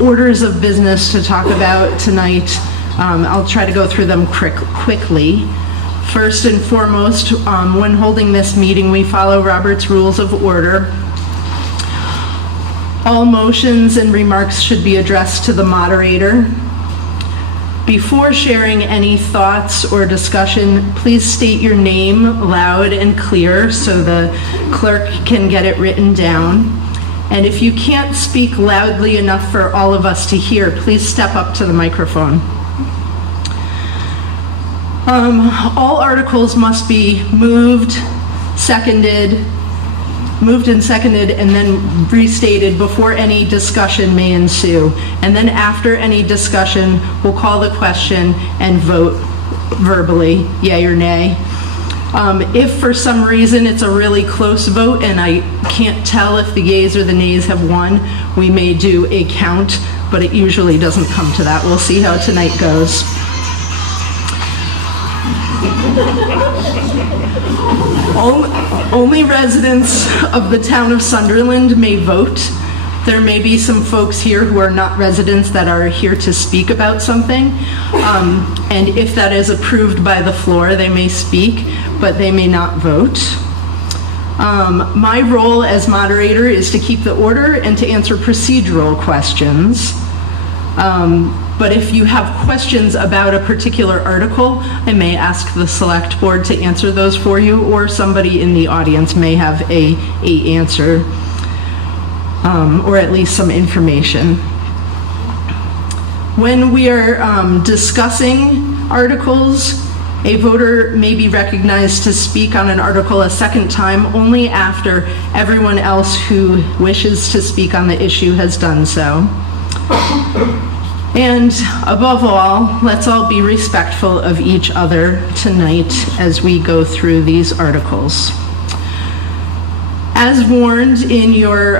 orders of business to talk about tonight. I'll try to go through them quickly. First and foremost, when holding this meeting, we follow Robert's Rules of Order. All motions and remarks should be addressed to the moderator. Before sharing any thoughts or discussion, please state your name loud and clear so the clerk can get it written down. And if you can't speak loudly enough for all of us to hear, please step up to the microphone. All articles must be moved and seconded, and then restated before any discussion may ensue. And then after any discussion, we'll call the question and vote verbally, yay or nay. If for some reason it's a really close vote and I can't tell if the yeas or the nays have won, we may do a count, but it usually doesn't come to that. We'll see how tonight goes. Only residents of the town of Sunderland may vote. There may be some folks here who are not residents that are here to speak about something. And if that is approved by the floor, they may speak, but they may not vote. My role as moderator is to keep the order and to answer procedural questions. But if you have questions about a particular article, I may ask the select board to answer those for you, or somebody in the audience may have a answer, or at least some information. When we are discussing articles, a voter may be recognized to speak on an article a second time only after everyone else who wishes to speak on the issue has done so. And above all, let's all be respectful of each other tonight as we go through these articles. As warned in your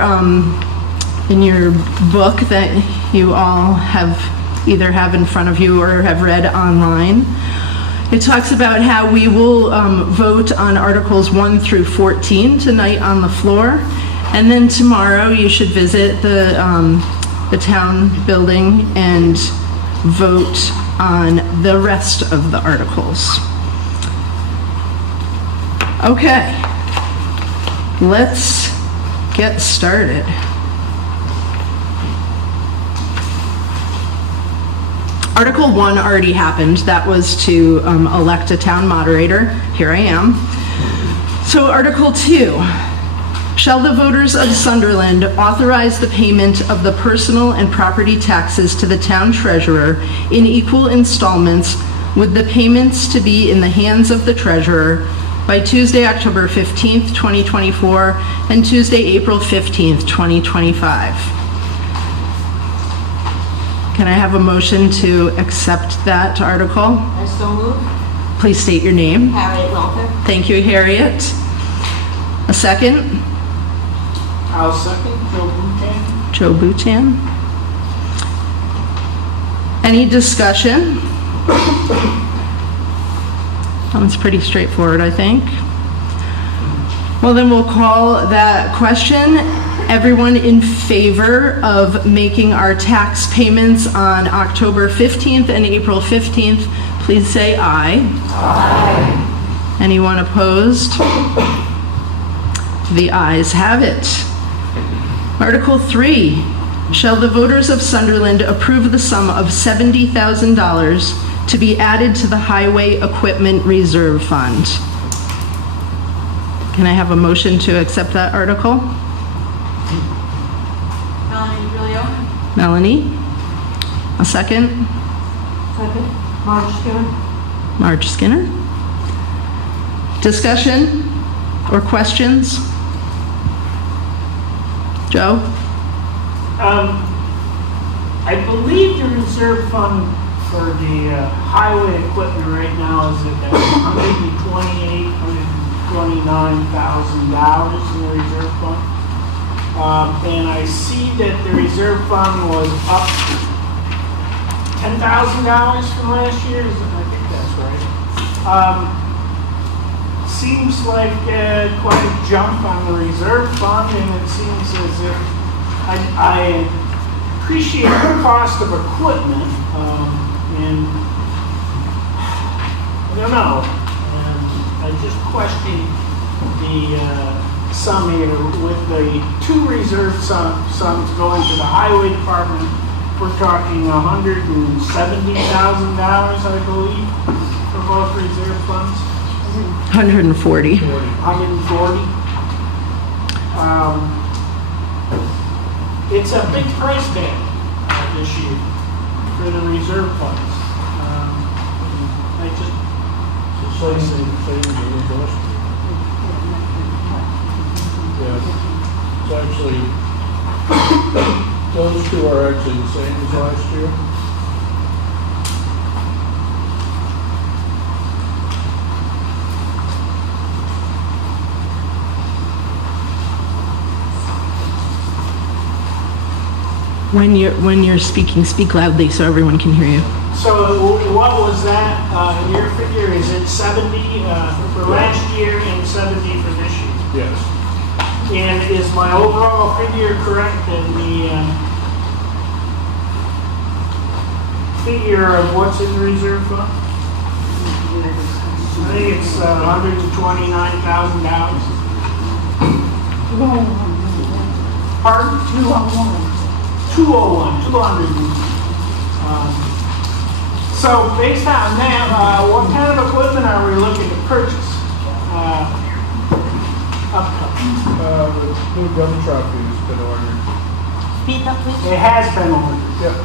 book that you all either have in front of you or have read online, it talks about how we will vote on Articles 1 through 14 tonight on the floor, and then tomorrow you should visit the town building and vote on the rest of the articles. Okay, let's get started. Article 1 already happened. That was to elect a town moderator. Here I am. So Article 2. Shall the voters of Sunderland authorize the payment of the personal and property taxes to the town treasurer in equal installments, with the payments to be in the hands of the treasurer by Tuesday, October 15th, 2024, and Tuesday, April 15th, 2025. Can I have a motion to accept that article? I so move. Please state your name. Harriet Welker. Thank you, Harriet. A second? I'll second. Joe Boutin. Joe Boutin. Any discussion? It's pretty straightforward, I think. Well, then we'll call that question. Everyone in favor of making our tax payments on October 15th and April 15th, please say aye. Aye. Anyone opposed? The ayes have it. Article 3, shall the voters of Sunderland approve the sum of $70,000 to be added to the Highway Equipment Reserve Fund? Can I have a motion to accept that article? Melanie? A second? Second. Marge Skinner. Marge Skinner. Discussion or questions? Joe? I believe the reserve fund for the highway equipment right now is at maybe $29,000 in the reserve fund. And I see that the reserve fund was up $10,000 from last year. I think that's right. Seems like quite a jump on the reserve fund, and it seems as if I appreciate the cost of equipment, and I don't know, I just question the sum here with the 2 reserve sums going to the highway department. We're talking $170,000, I believe, for both reserve funds. 140. 140. It's a big price tag this year for the reserve funds. I just Yeah, it's actually, those 2 are actually the same as last year. When you're speaking, speak loudly so everyone can hear you. So what was that in your figure? Is it 70 for last year and 70 for this year? Yes. And is my overall figure correct in the figure of what's in the reserve fund? I think it's $129,000. Pardon? 201, 200. So based on that, what kind of equipment are we looking to purchase? The new dump truck has been ordered. It has been ordered. Yep.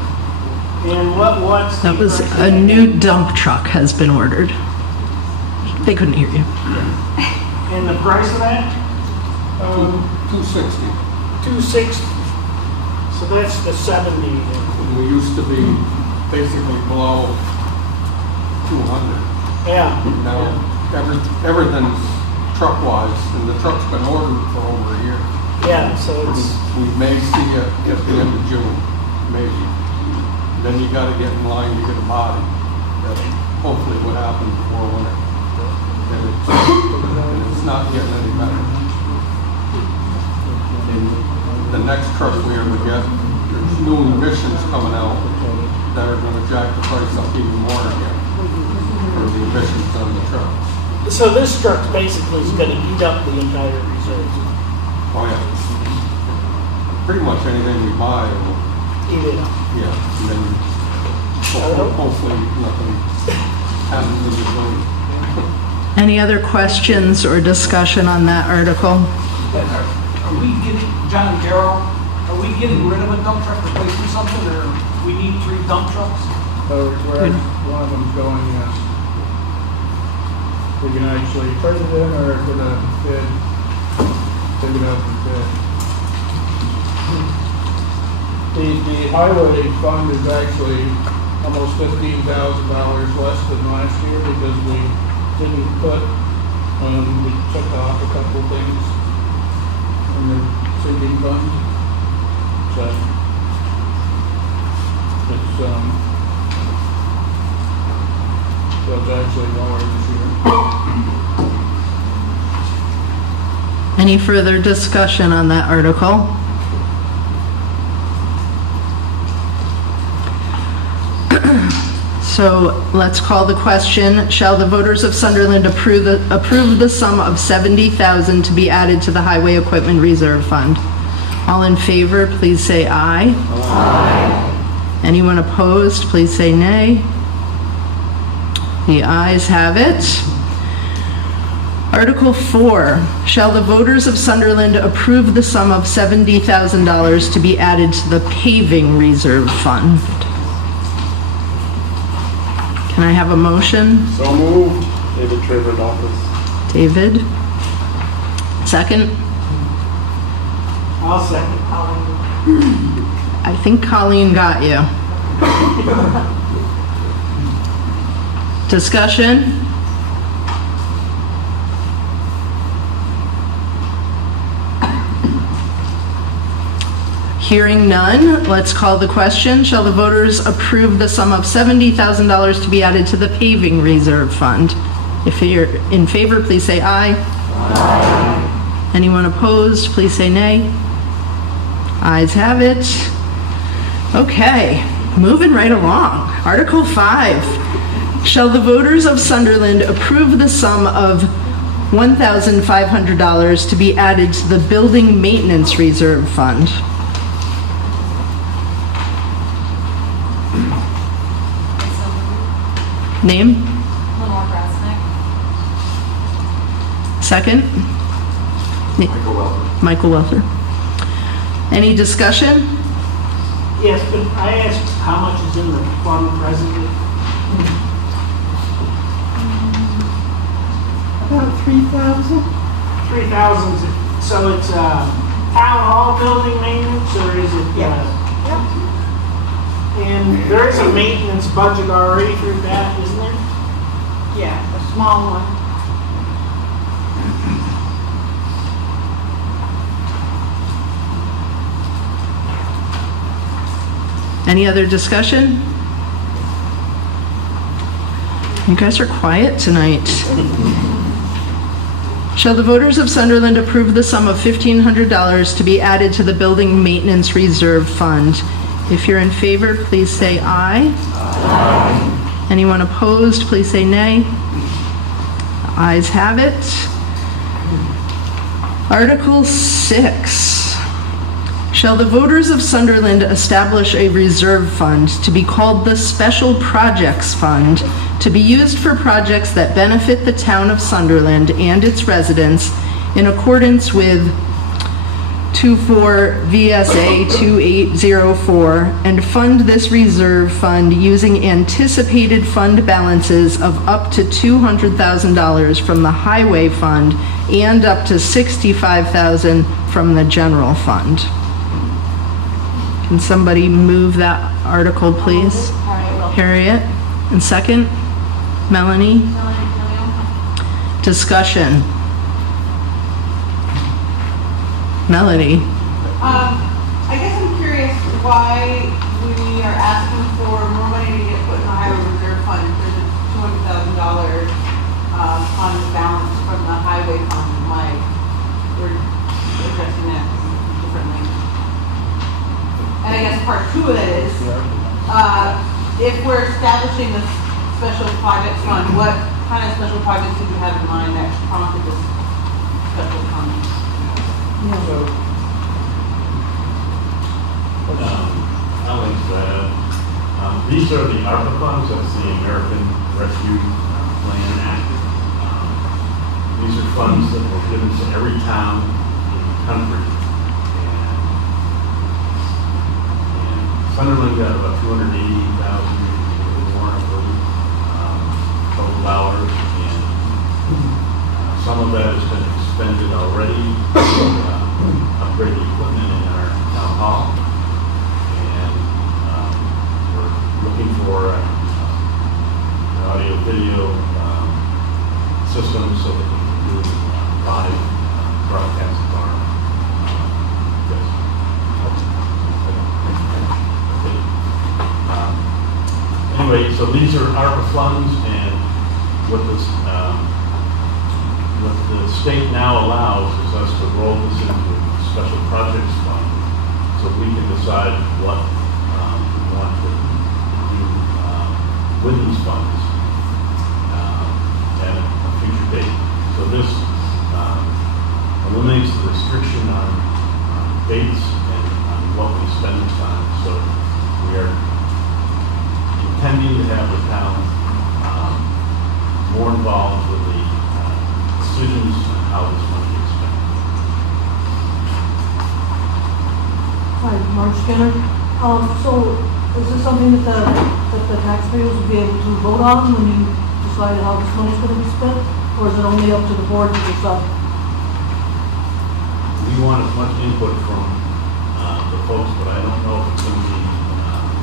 And what's That the was price a of new dump truck has been ordered. They couldn't hear you. that? And the price of that? 260. 260. So that's the 70. We used to be basically below 200. Yeah. Now, everything's truck-wise, and the truck's been ordered for over a year. Yeah, so it's, We may see it at the end of June, maybe. Then you gotta get in line to get a body. That hopefully would happen before winter. And it's not getting any better. And the next truck we ever get, there's new emissions coming out that are gonna jack the price up even more again for the emissions on the trucks. so this truck basically is going to eat up the entire reserve. Oh, yeah. Pretty much anything we buy will, Eat it up. yeah, and then hopefully nothing happens in between. Any other questions or discussion on that article? Are we getting, John and Carol, are we getting rid of a dump truck, replacing something, or we need 3 dump trucks? So where one of them's going, yes. We can actually trade it in or get a bid, take it out and bid. The highway fund is actually almost $15,000 less than last year because we didn't put, we took off a couple things in the sinking fund. So it's actually lower this year. Any further discussion on that article? So let's call the question. Shall the voters of Sunderland approve the sum of $70,000 to be added to the Highway Equipment Reserve Fund? All in favor, please say aye. Aye. Anyone opposed, please say nay. The ayes have it. Article 4, shall the voters of Sunderland approve the sum of $70,000 to be added to the Paving Reserve Fund? Can I have a motion? So moved. David Traver, office. David? Second? I'll second. I think Colleen got you. Discussion? Hearing none, let's call the question. Shall the voters approve the sum of $70,000 to be added to the Paving Reserve Fund? If you're in favor, please say aye. Aye. Anyone opposed, please say nay. Ayes have it. Okay, moving right along. Article 5. Shall the voters of Sunderland approve the sum of $1,500 to be added to the Building Maintenance Reserve Fund? Name? Lenore Grasnick. Second? Michael Welter. Any discussion? Yes, but I asked how much is in the fund presently? About 3,000. 3,000, so it's town hall building maintenance, or is it? And there is a maintenance budget already for that, isn't there? Yeah, a small one. Any other discussion? You guys are quiet tonight. Shall the voters of Sunderland approve the sum of $1,500 to be added to the Building Maintenance Reserve Fund? If you're in favor, please say aye. Aye. Anyone opposed, please say nay. The ayes have it. Article 6. Shall the voters of Sunderland establish a reserve fund to be called the Special Projects Fund to be used for projects that benefit the town of Sunderland and its residents in accordance with 24 VSA 2804 and fund this reserve fund using anticipated fund balances of up to $200,000 from the highway fund and up to $65,000 from the general fund. Can somebody move that article, please? Harriet. And second? Melanie? Discussion. Melanie? I guess I'm curious why we are asking for more money to get put in the highway reserve fund if there's a $200,000 fund balance from the highway fund, why we're addressing that differently. And I guess part 2 of it is, if we're establishing this special projects fund, what kind of special projects did you have in mind that prompted this special fund? Alex, these are the ARPA funds, that's the American Rescue Plan Act. These are funds that were given to every town in the country. And Sunderland got about $280,000 total dollars, and some of that has been expended already to upgrade the equipment in our town hall. And we're looking for an audio-video system so that we can do live broadcasts of our anyway, so these are ARPA funds, and what the state now allows is us to roll this into a special projects fund, so we can decide what we want to do with these funds at a future date. So this eliminates the restriction on dates and on what we spend this on. So we are intending to have the town more involved with the decisions on how this money is spent. Hi, Marge Skinner. So is this something that the taxpayers will be able to vote on when you decide how this money is going to be spent? Or is it only up to the board to decide? We want as much input from the folks, but I don't know if it's going to be,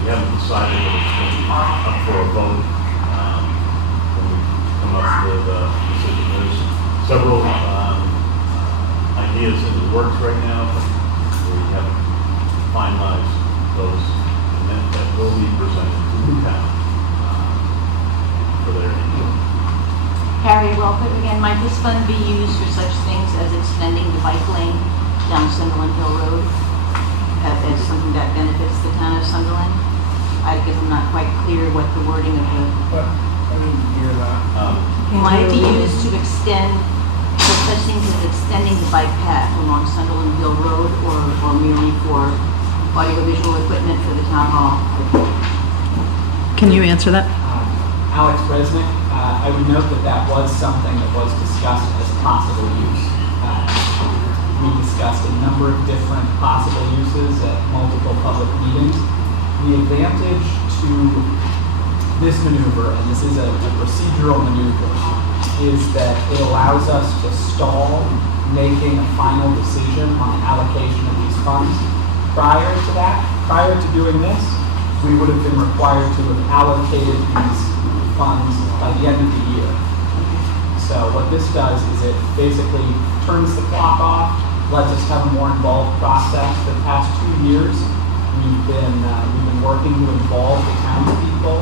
we haven't decided if it's going to be up for a vote when we come up with a decision. There's several ideas in the works right now, but we haven't finalized those, and that will be presented to the town for their input. Harriet Welford again, might this fund be used for such things as extending the bike lane down Sunderland Hill Road as something that benefits the town of Sunderland? I guess I'm not quite clear what the wording of the, But I didn't hear that. might be used to extend, for such things as extending the bike path along Sunderland Hill Road or merely for audiovisual equipment for the town hall. Can you answer that? Alex Resnick, I would note that that was something that was discussed as possible use. We discussed a number of different possible uses at multiple public meetings. The advantage to this maneuver, and this is a procedural maneuver, is that it allows us to stall making a final decision on the allocation of these funds. Prior to that, prior to doing this, we would have been required to have allocated these funds by the end of the year. So what this does is it basically turns the clock off, lets us have a more involved process. For the past 2 years, we've been working to involve the townspeople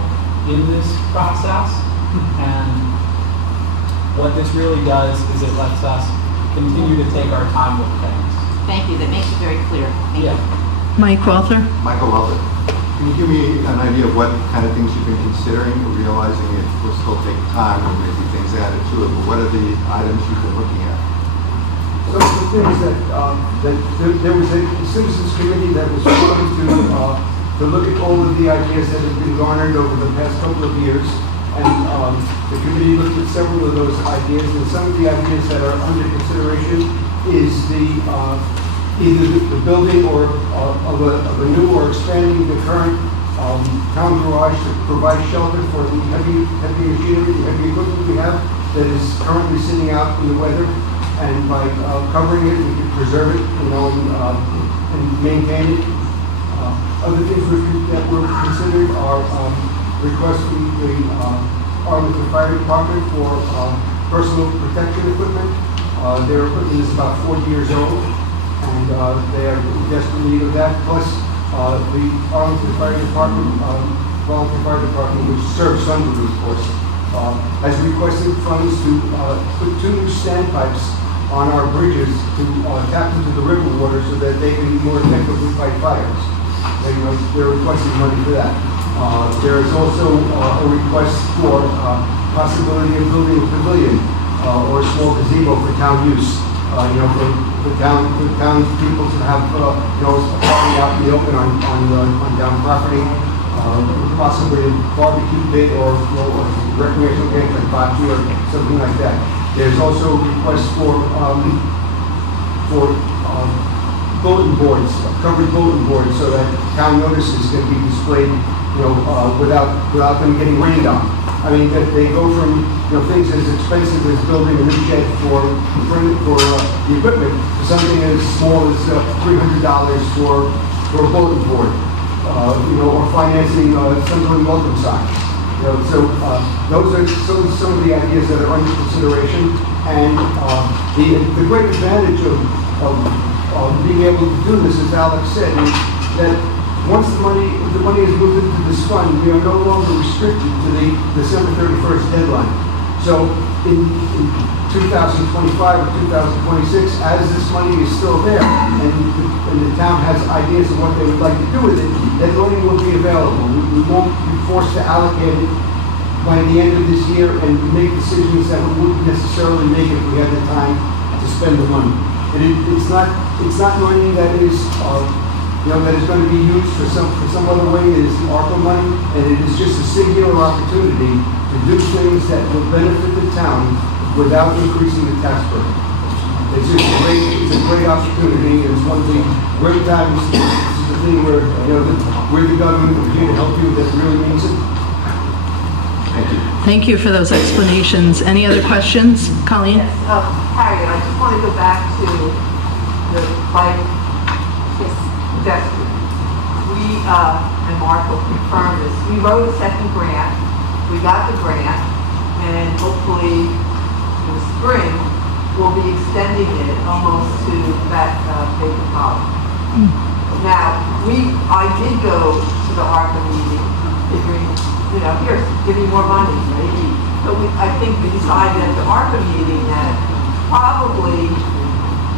in this process, and what this really does is it lets us continue to take our time with things. Thank you, that makes it very clear. Thank you. Mike Walther? Michael Welter, can you give me an idea of what kind of things you've been considering, realizing it will still take time, or maybe things added to it, but what are the items you've been looking at? Some of the things that there was a citizens committee that was formed to look at all of the ideas that have been garnered over the past couple of years. And the committee looked at several of those ideas, and some of the ideas that are under consideration is either the building or of a new or expanding the current town garage to provide shelter for the heavy machinery, heavy equipment we have that is currently sitting out in the weather. And by covering it, we can preserve it, and maintain it. Other things that were considered are requests from the Arlington Fire Department for personal protection equipment. Their equipment is about 40 years old, and they are in desperate need of that. Plus, the Arlington Fire Department, Volunteer Fire Department, which serves Sunderland, of course, has requested funds to put 2 new standpipes on our bridges to tap into the river water so that they can more effectively fight fires. They're requesting money for that. There is also a request for possibility of building a pavilion or a small gazebo for town use. For town people to have a party out in the open on town property. Possibly a barbecue pit or recreational games like bocce or something like that. There's also requests for bulletin boards, covered bulletin boards, so that town notices can be displayed, without them getting rained on. I mean, that they go from things as expensive as building a new shed for the equipment to something as small as $300 for a bulletin board, or financing Sunderland welcome signs. So those are some of the ideas that are under consideration, and the great advantage of being able to do this, as Alex said, is that once the money is moved into this fund, we are no longer restricted to the December 31st deadline. So in 2025 or 2026, as this money is still there, and the town has ideas of what they would like to do with it, that money will be available. We won't be forced to allocate it by the end of this year and make decisions that we wouldn't necessarily make if we had the time to spend the money. And it's not money that is that is going to be used for some other way. It is the ARPA money, and it is just a singular opportunity to do things that will benefit the town without increasing the tax burden. It's a great opportunity, and it's one of the great times. This is the thing where we're the government, we're here to help you. That really means it. Thank you. Thank you for those explanations. Any other questions? Colleen? Yes, Harry, I just want to go back to the bike investment. We, and Mark will confirm this, we wrote a second grant, we got the grant, and hopefully in the spring, we'll be extending it almost to that vacant lot. Now, I did go to the ARPA meeting, figuring, here, give me more money, maybe. But I think we decided at the ARPA meeting that probably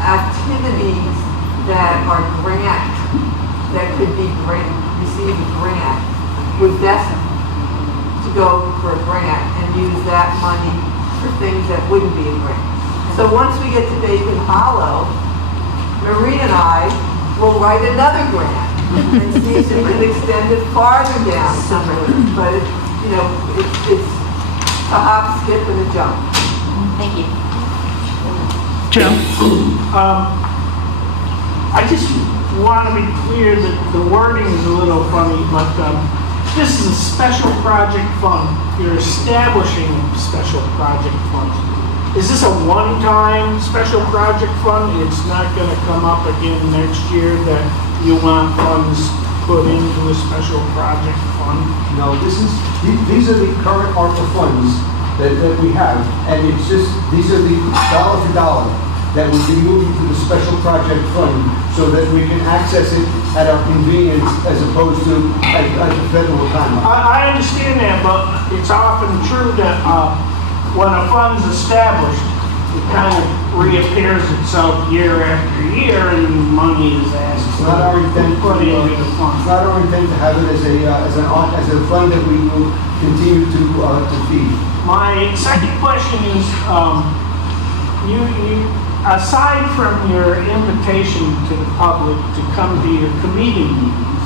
activities that are that could be receive a grant with Destin to go for a grant and use that money for things that wouldn't be a grant. So once we get to Bacon Hollow, Maureen and I will write another grant and see if we can extend it farther down Sunderland. But it's a hop, skip, and a jump. Thank you. Joe? I just want to be clear that the wording is a little funny, but this is a special project fund. You're establishing a special project fund. Is this a one-time special project fund? It's not going to come up again next year that you want funds put into a special project fund? No, these are the current ARPA funds that we have, and it's just, these are the dollar for dollar that will be moving to the special project fund so that we can access it at our convenience as opposed to at the federal time. I understand that, but it's often true that when a fund's established, it kind of reappears itself year after year and money is asked. It's not our intent put into the fund. It's not our intent to have it as a fund that we will continue to feed. My second question is, you aside from your invitation to the public to come to your committee meetings,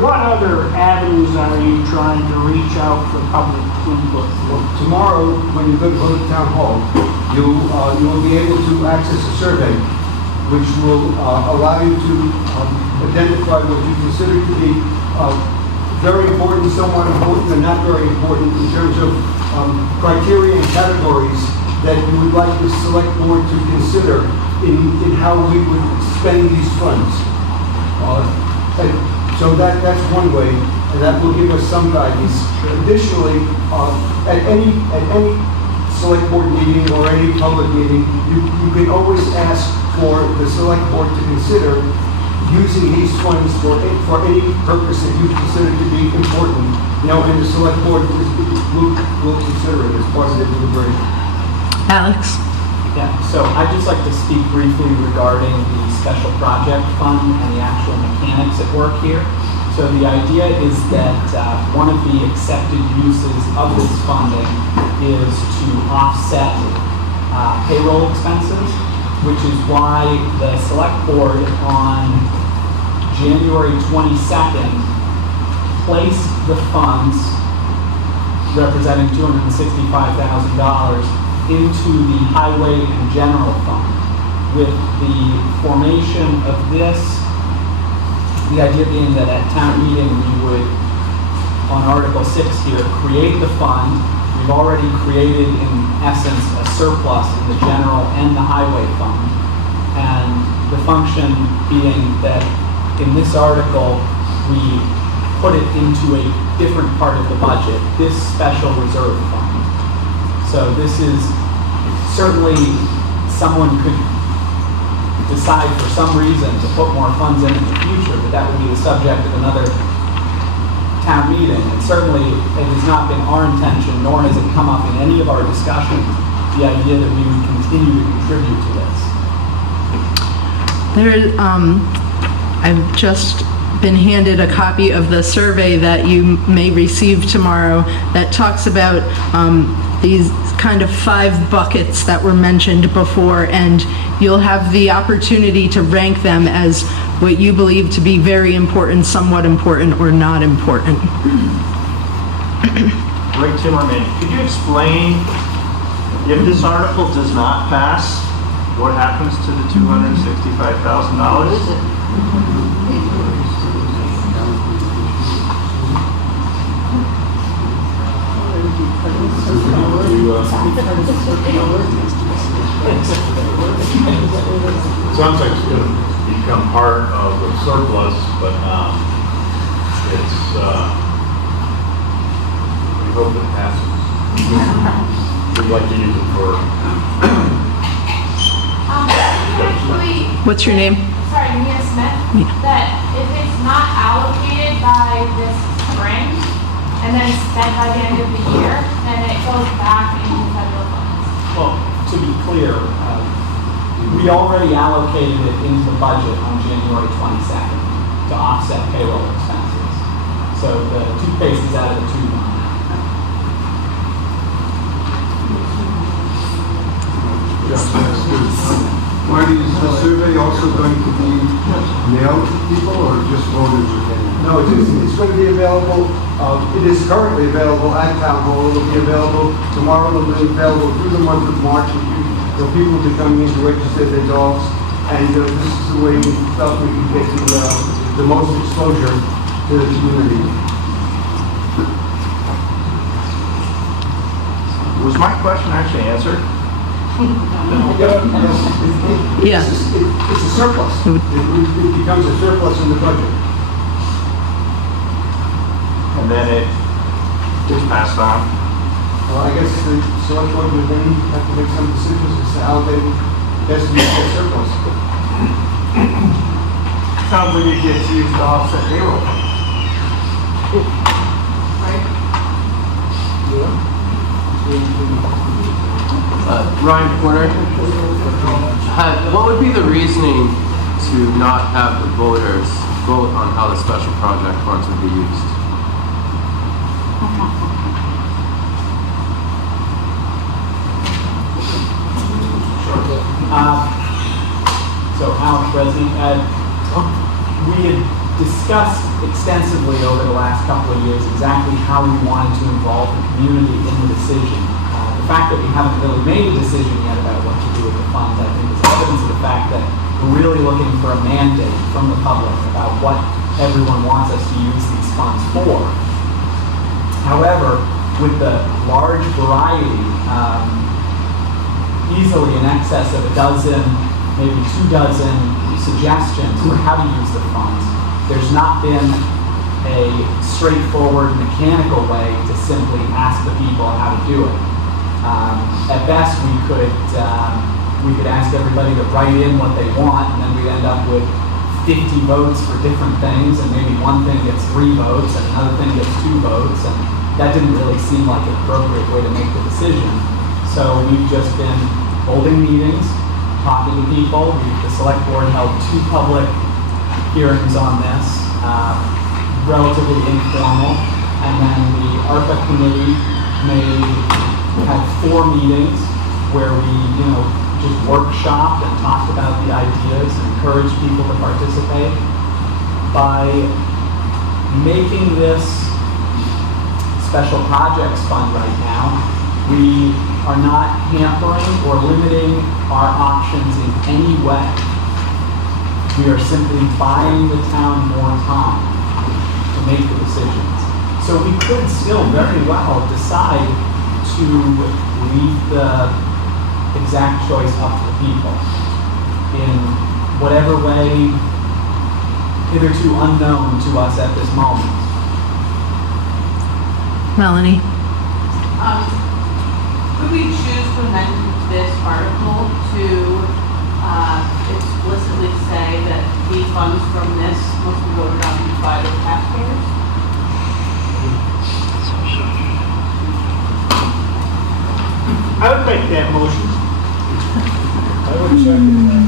what other avenues are you trying to reach out for public input? Well, tomorrow, when you go to the town hall, you will be able to access a survey which will allow you to identify what you consider to be very important, somewhat important, and not very important in terms of criteria and categories that you would like the select board to consider in how we would spend these funds. So that's one way, and that will give us some guidance. Additionally, at any select board meeting or any public meeting, you can always ask for the select board to consider using these funds for any purpose that you consider to be important. And the select board will consider it as part of the deliberation. Alex? Yeah, so I'd just like to speak briefly regarding the special project fund and the actual mechanics at work here. So the idea is that one of the accepted uses of this funding is to offset payroll expenses, which is why the select board on January 22nd placed the funds representing $265,000 into the highway and general fund. With the formation of this, the idea being that at town meeting we would, on Article 6 here, create the fund. We've already created, in essence, a surplus in the general and the highway fund. And the function being that in this article, we put it into a different part of the budget, this special reserve fund. So this is certainly, someone could decide for some reason to put more funds in the future, but that would be the subject of another town meeting. And certainly it has not been our intention, nor has it come up in any of our discussions, the idea that we would continue to contribute to this. I've just been handed a copy of the survey that you may receive tomorrow that talks about these kind of 5 buckets that were mentioned before, and you'll have the opportunity to rank them as what you believe to be very important, somewhat important, or not important. Rick Timmerman, could you explain, if this article does not pass, what happens to the $265,000? Sounds like it's going to become part of the surplus, but it's, we hope it passes. We'd like to use it for... Actually, What's your name? sorry, Mia Smith, that if it's not allocated by this spring and then spent by the end of the year, then it goes back into federal funds. Well, to be clear, we already allocated it into the budget on January 22nd to offset payroll expenses. So So the toothpaste is out of the tube on that. Marty, is the survey also going to be mailed to people or just voters are getting it? No, it's going to be available, it is currently available at Town Hall. It'll be available tomorrow, it'll be available through the month of March. People will be coming in to register their dogs, and this is the way we felt we could get the most exposure to the community. Was my question actually answered? Yeah. It's a surplus. It becomes a surplus in the budget. And then it gets passed on? Well, I guess the select board would then have to make some decisions as to how they best use that surplus. Sounds like it gets used to offset payroll. Ryan Porter, what would be the reasoning to not have the voters vote on how the special project funds would be used? So Alex Resnick, we had discussed extensively over the last couple of years exactly how we wanted to involve the community in the decision. The fact that we haven't really made a decision yet about what to do with the funds, I think, is evidence of the fact that we're really looking for a mandate from the public about what everyone wants us to use these funds for. However, with the large variety, easily in excess of a dozen, maybe 24 suggestions for how to use the funds, there's not been a straightforward mechanical way to simply ask the people how to do it. At best, we could ask everybody to write in what they want, and then we'd end up with 50 votes for different things, and maybe one thing gets 3 votes, and another thing gets 2 votes, and that didn't really seem like an appropriate way to make the decision. So we've just been holding meetings, talking to people. The select board held 2 public hearings on this, relatively informal, and then the ARPA committee had 4 meetings where we, just workshopped and talked about the ideas, encouraged people to participate. By making this special projects fund right now, we are not hampering or limiting our options in any way. We are simply buying the town more time to make the decisions. So we could still very well decide to leave the exact choice up to the people in whatever way hitherto unknown to us at this moment. Melanie? Could we choose to amend this article to explicitly say that the funds from this must be voted on by the taxpayers? I would make that motion. I would second that.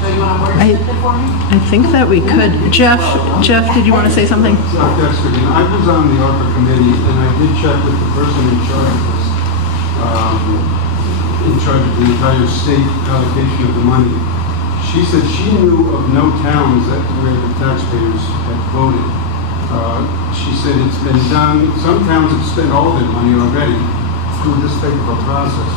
So you want to word it for me? I think that we could. Jeff, did you want to say something? I was on the ARPA committee, and I did check with the person in charge of this, in charge of the entire state allocation of the money. She said she knew of no towns where the taxpayers had voted. She said it's been done, some towns have spent all their money already through this type of a process.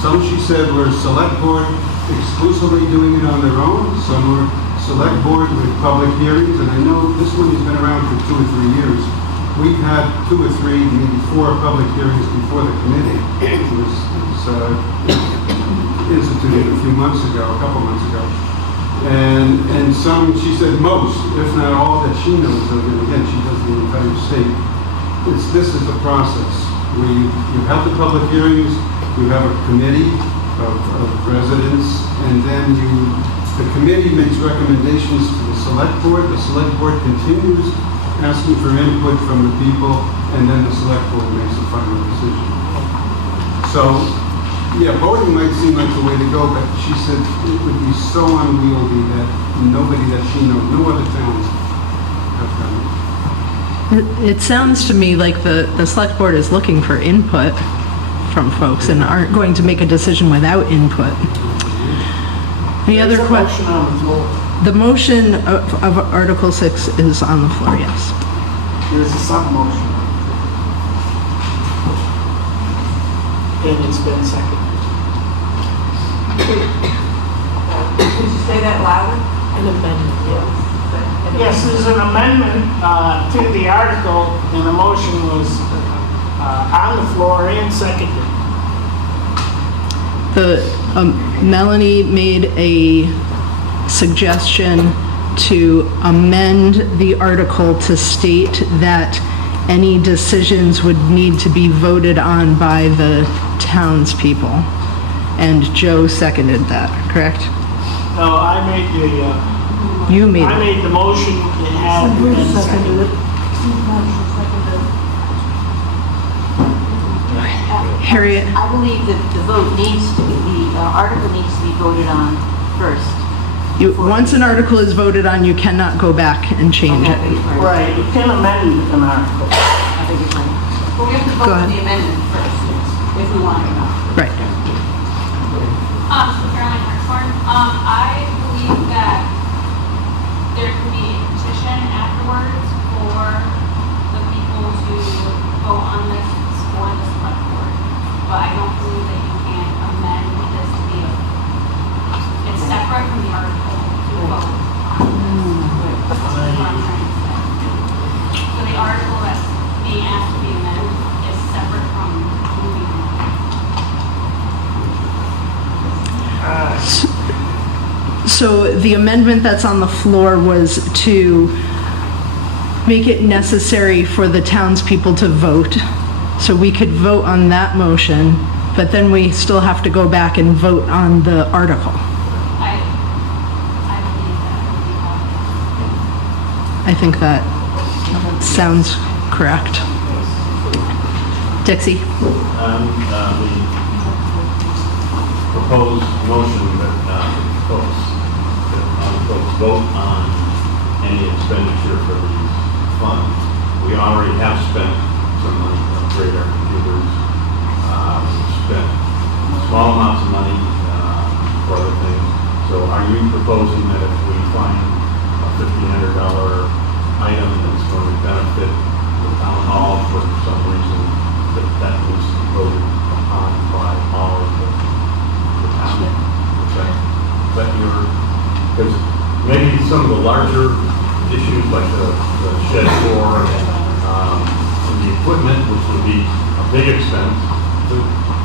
Some, she said, were select board exclusively doing it on their own. Some were select board with public hearings, and I know this money's been around for 2 or 3 years. We've had 2 or 3, maybe 4 public hearings before the committee. It was instituted a couple months ago. And some, she said most, if not all, that she knows of, and again, she does the entire state. This is the process. You have the public hearings, you have a committee of residents, and then the committee makes recommendations to the select board continues asking for input from the people, and then the select board makes the final decision. So, yeah, voting might seem like the way to go, but she said it would be so unwieldy that nobody that she knows, no other towns have done it. It sounds to me like the select board is looking for input from folks and aren't going to make a decision without input. Any other There's a questions? motion on the floor. The motion of Article 6 is on the floor, yes. There's a sub-motion. And it's been seconded. Could you say that louder? An amendment, yes. Yes, there's an amendment to the article, and the motion was on the floor and seconded. Melanie made a suggestion to amend the article to state that any decisions would need to be voted on by the townspeople. And Joe seconded that, correct? No, I made You made I it. made the motion, it had Bruce been seconded seconded. it. Harriet? I believe that the vote needs to be, the article needs to be voted on first. Once an article is voted on, you cannot go back and change it. Right, you can amend an article. I beg your pardon. But we have to Go vote ahead. for the amendment first, if we want it or not. Right. Caroline Hartshorn, I believe that there could be a petition afterwards for the people to vote on this for the select board. But I don't believe that you can amend this to be, it's separate from the article to vote on. That's what I'm trying to say. So the article that's being asked to be amended is separate from moving on. So the amendment that's on the floor was to make it necessary for the townspeople to vote. So we could vote on that motion, but then we still have to go back and vote on the article. I believe that would be helpful. I think that sounds correct. Dixie? The proposed motion that folks vote on any expenditure for these funds. We already have spent some money to upgrade our computers. We've spent small amounts of money for other things. So are you proposing that if we find a $1,500 item that's going to benefit the town hall for some reason, that was voted upon by all of the town? Is that your, because maybe some of the larger issues like the shed floor, and the equipment, which would be a big expense,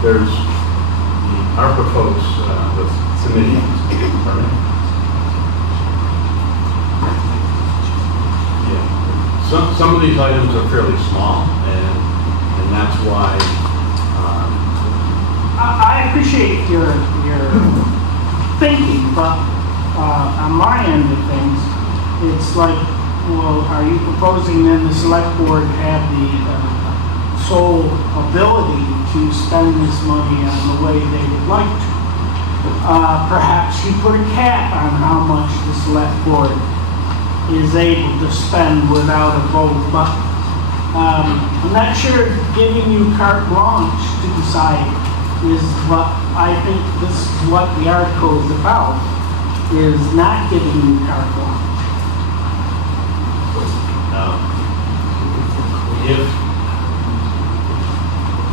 there's the ARPA folks, the committee, yeah. Some of these items are fairly small, and that's why, I appreciate your thinking, but on my end of things, it's like, well, are you proposing then the select board have the sole ability to spend this money on the way they would like to? Perhaps you put a cap on how much the select board is able to spend without a vote, but I'm not sure giving you carte blanche to decide is what I think this is what the article is about, is not giving you carte blanche. If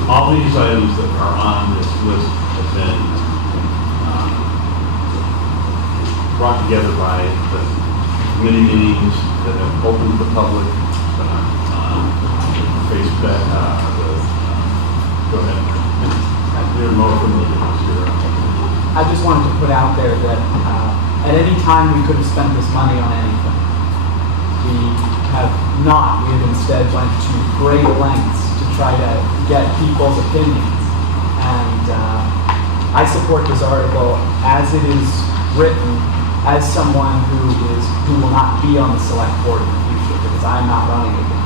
all these items that are on this list have been brought together by the committee meetings that have opened to the public, Facebook, go ahead. You're more familiar with your, I just wanted to put out there that at any time we could have spent this money on anything. We have not. We have instead went to great lengths to try to get people's opinions. And I support this article as it is written, as someone who will not be on the select board in the future, because I'm not running again.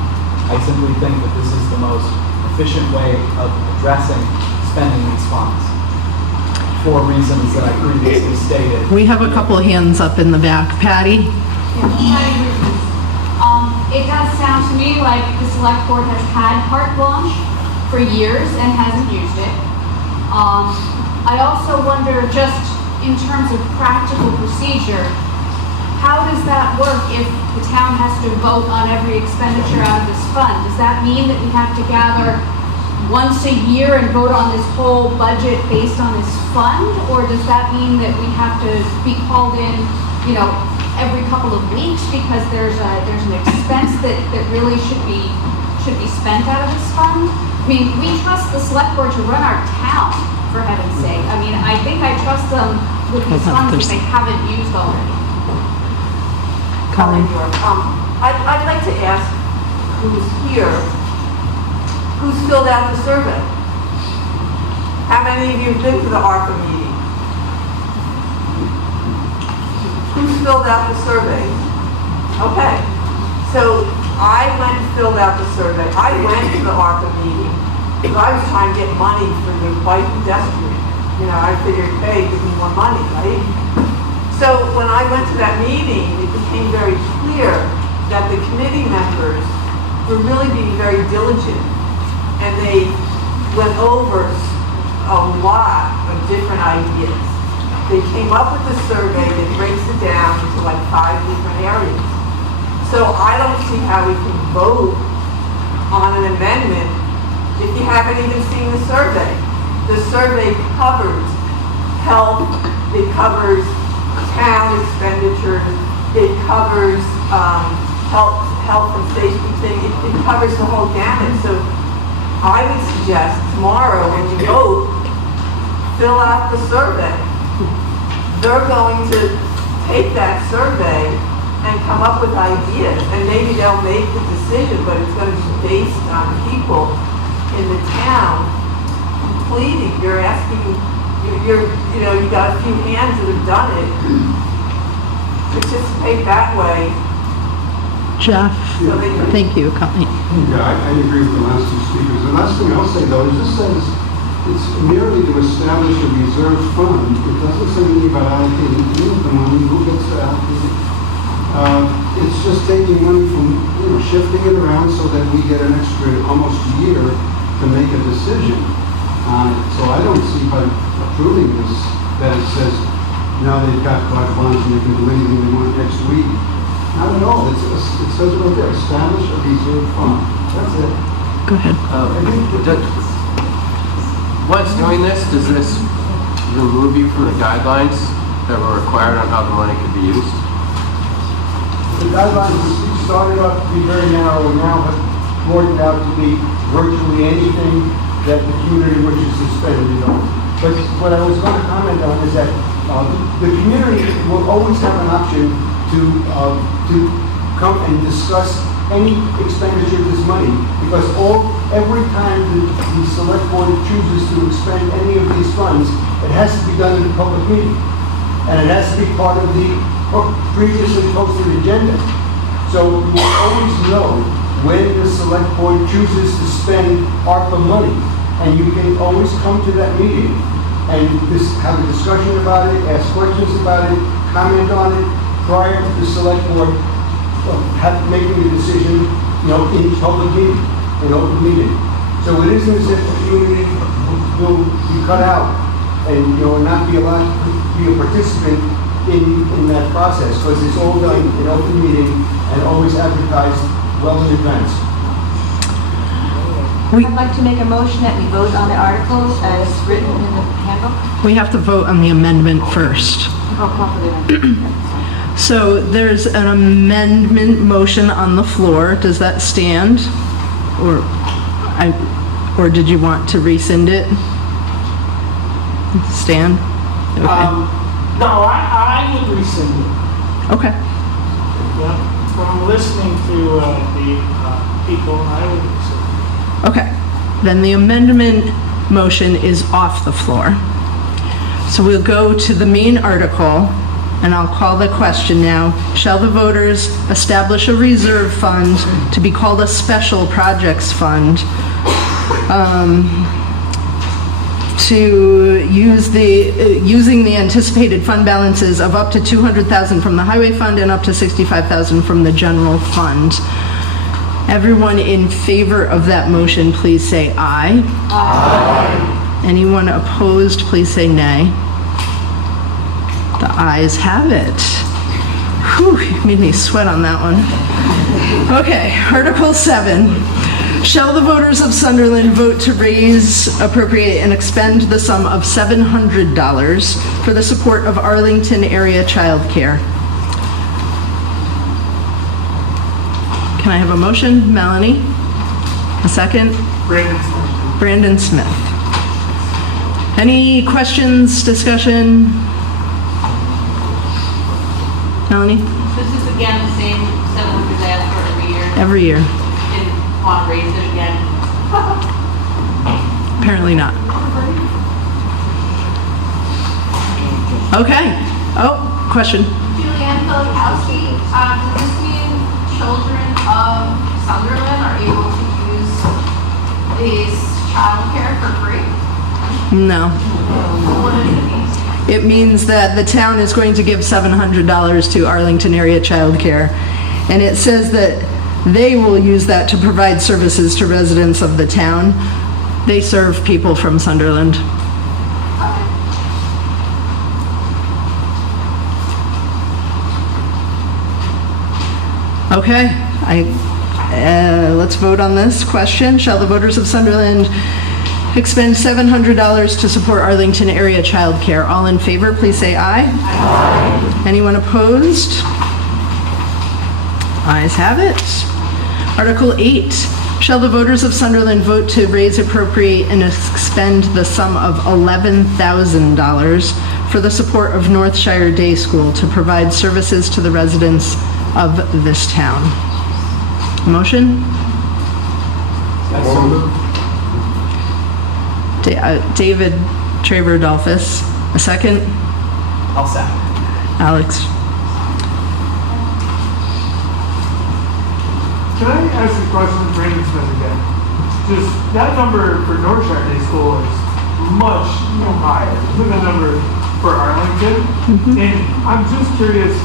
I simply think that this is the most efficient way of addressing spending these funds. for reasons that I previously stated. We have a couple of hands up in the back. Patty? It does sound to me like the select board has had carte blanche for years and hasn't used it. I also wonder, just in terms of practical procedure, how does that work if the town has to vote on every expenditure out of this fund? Does that mean that we have to gather once a year and vote on this whole budget based on this fund? Or does that mean that we have to be called in, every couple of weeks because there's an expense that really should be spent out of this fund? I mean, we trust the select board to run our town, for heaven's sake. I mean, I think I trust them with these funds that they haven't used already. Colleen? I'd like to ask who's here, who's filled out the survey? How many of you have been to the ARPA meeting? Who's filled out the survey? Okay, so I went and filled out the survey. I went to the ARPA meeting because I was trying to get money for the bike pedestrian. I figured, hey, give me more money, right? So when I went to that meeting, it became very clear that the committee members were really being very diligent, and they went over a lot of different ideas. They came up with a survey that breaks it down into like 5 different areas. So I don't see how we can vote on an amendment if you haven't even seen the survey. The survey covers health, it covers town expenditures, it covers health and safety thing, it covers the whole gamut. So I would suggest tomorrow when you vote, fill out the survey. They're going to take that survey and come up with ideas, and maybe they'll make the decision, but it's going to be based on people in the town completing. You're asking, you got a few hands that have done it. Participate that way. Jeff? Thank you, Colleen. Yeah, I agree with the last two speakers. The last thing I'll say though is this says it's merely to establish a reserve fund. It doesn't say anything about allocating any of the money, who gets to allocate it. It's just taking money from, shifting it around so that we get an extra almost year to make a decision on it. So I don't see by approving this that it says now they've got carte blanche and they can do anything they want next week. Not at all. It says right there, establish a reserve fund. That's it. Go ahead. Once doing this, does this remove you from the guidelines that were required on how the money could be used? The guidelines started off to be very narrow and now have broadened out to be virtually anything that the community wishes to spend it on. But what I was going to comment on is that the community will always have an option to come and discuss any expenditure of this money, because every time the select board chooses to expend any of these funds, it has to be done in a public meeting, and it has to be part of the previously posted agenda. So you will always know when the select board chooses to spend ARPA money, and you can always come to that meeting and have a discussion about it, ask questions about it, comment on it prior to the select board making a decision, in public meeting, in open meeting. So it isn't as if the community will be cut out and, not be allowed to be a participant in that process, because it's all done in open meeting and always advertised well in advance. I'd like to make a motion that we vote on the articles as written in the handbook. We have to vote on the amendment first. So there's an amendment motion on the floor. Does that stand? Or did you want to rescind it? Stand? Okay. No, I would rescind it. Okay. Yeah, from listening to the people, I would rescind it. Okay. Then the amendment motion is off the floor. So we'll go to the main article, and I'll call the question now. Shall the voters establish a reserve fund to be called a special projects fund to use using the anticipated fund balances of up to $200,000 from the highway fund and up to $65,000 from the general fund. Everyone in favor of that motion, please say aye. Aye. Anyone opposed, please say nay. The ayes have it. Whew, you made me sweat on that one. Okay, Article 7. Shall the voters of Sunderland vote to raise, appropriate, and expend the sum of $700 for the support of Arlington area childcare? Can I have a motion? Melanie? A second? Brandon Smith. Any questions, discussion? Melanie? This is again the same 700 they ask for every year. Every year. Didn't want to raise it again. Apparently not. Okay. Oh, question. Julianne Filipowski, does this mean children of Sunderland are able to use these childcare for free? No. What does it mean? It means that the town is going to give $700 to Arlington area childcare. And it says that they will use that to provide services to residents of the town. They serve people from Sunderland. Okay, let's vote on this question. Shall the voters of Sunderland expend $700 to support Arlington area childcare? All in favor, please say aye. Aye. Anyone opposed? Ayes have it. Article 8. Shall the voters of Sunderland vote to raise, appropriate, and expend the sum of $11,000 for the support of Northshire Day School to provide services to the residents of this town? Motion? David Traver Adolphus. A second? I'll second. Alex. Can I ask a question, Brandon Smith again? Just that number for Northshire Day School is much higher than the number for Arlington. And I'm just curious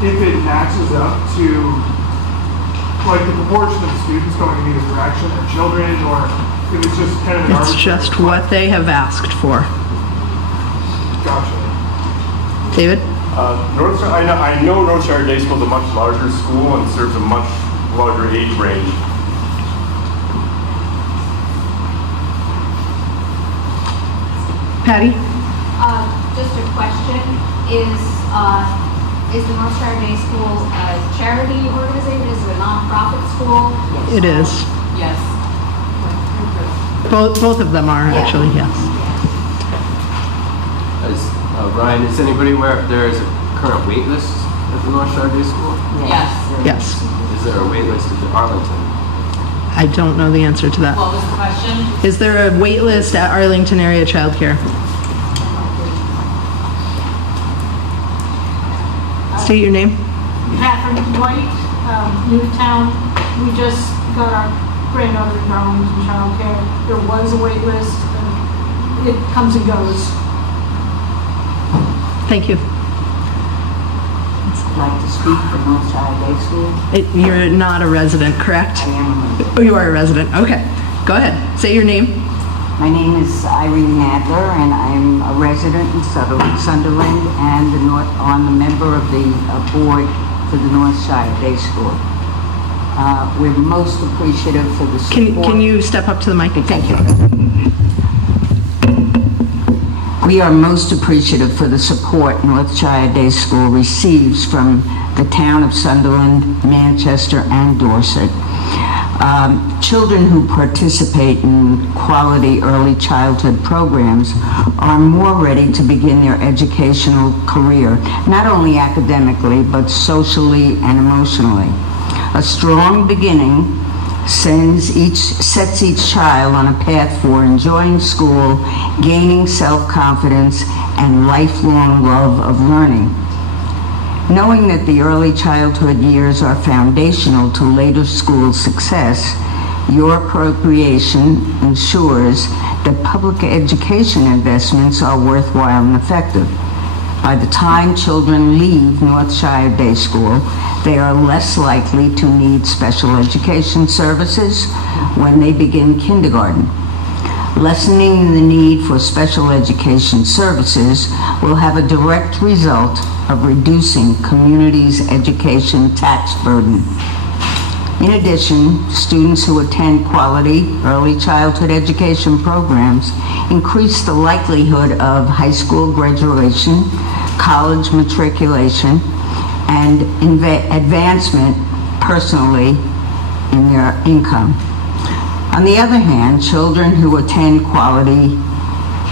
if it matches up to like the proportion of students going in either direction or children, or if it's just kind of an It's just what they have asked for. Gotcha. David? I know Northshire Day School is a much larger school and serves a much larger age range. Patty? Just a question, is the Northshire Day School a charity organization? Is it a nonprofit school? It is. Yes. Both of them are, actually, yes. Ryan, is anybody aware if there is a current wait list at the Northshire Day School? Yes. Yes. Is there a wait list at Arlington? I don't know the answer to that. What was the question? Is there a wait list at Arlington area childcare? State your name. Catherine White, Newtown. We just got our granddaughter in Arlington childcare. There was a wait list, and it comes and goes. Thank you. Like to speak for Northshire Day School? You're not a resident, correct? I am a resident. Oh, you are a resident. Okay. Go ahead. Say your name. My name is Irene Nadler, and I'm a resident in Sunderland and I'm a member of the board for the Northshire Day School. We're most appreciative for the support. Can you step up to the mic? Thank you. We are most appreciative for the support Northshire Day School receives from the town of Sunderland, Manchester, and Dorset. Children who participate in quality early childhood programs are more ready to begin their educational career, not only academically, but socially and emotionally. A strong beginning sets each child on a path for enjoying school, gaining self-confidence, and lifelong love of learning. Knowing that the early childhood years are foundational to later school success, your appropriation ensures that public education investments are worthwhile and effective. By the time children leave Northshire Day School, they are less likely to need special education services when they begin kindergarten. Lessening the need for special education services will have a direct result of reducing communities' education tax burden. In addition, students who attend quality early childhood education programs increase the likelihood of high school graduation, college matriculation, and advancement personally in their income. On the other hand, children who attend quality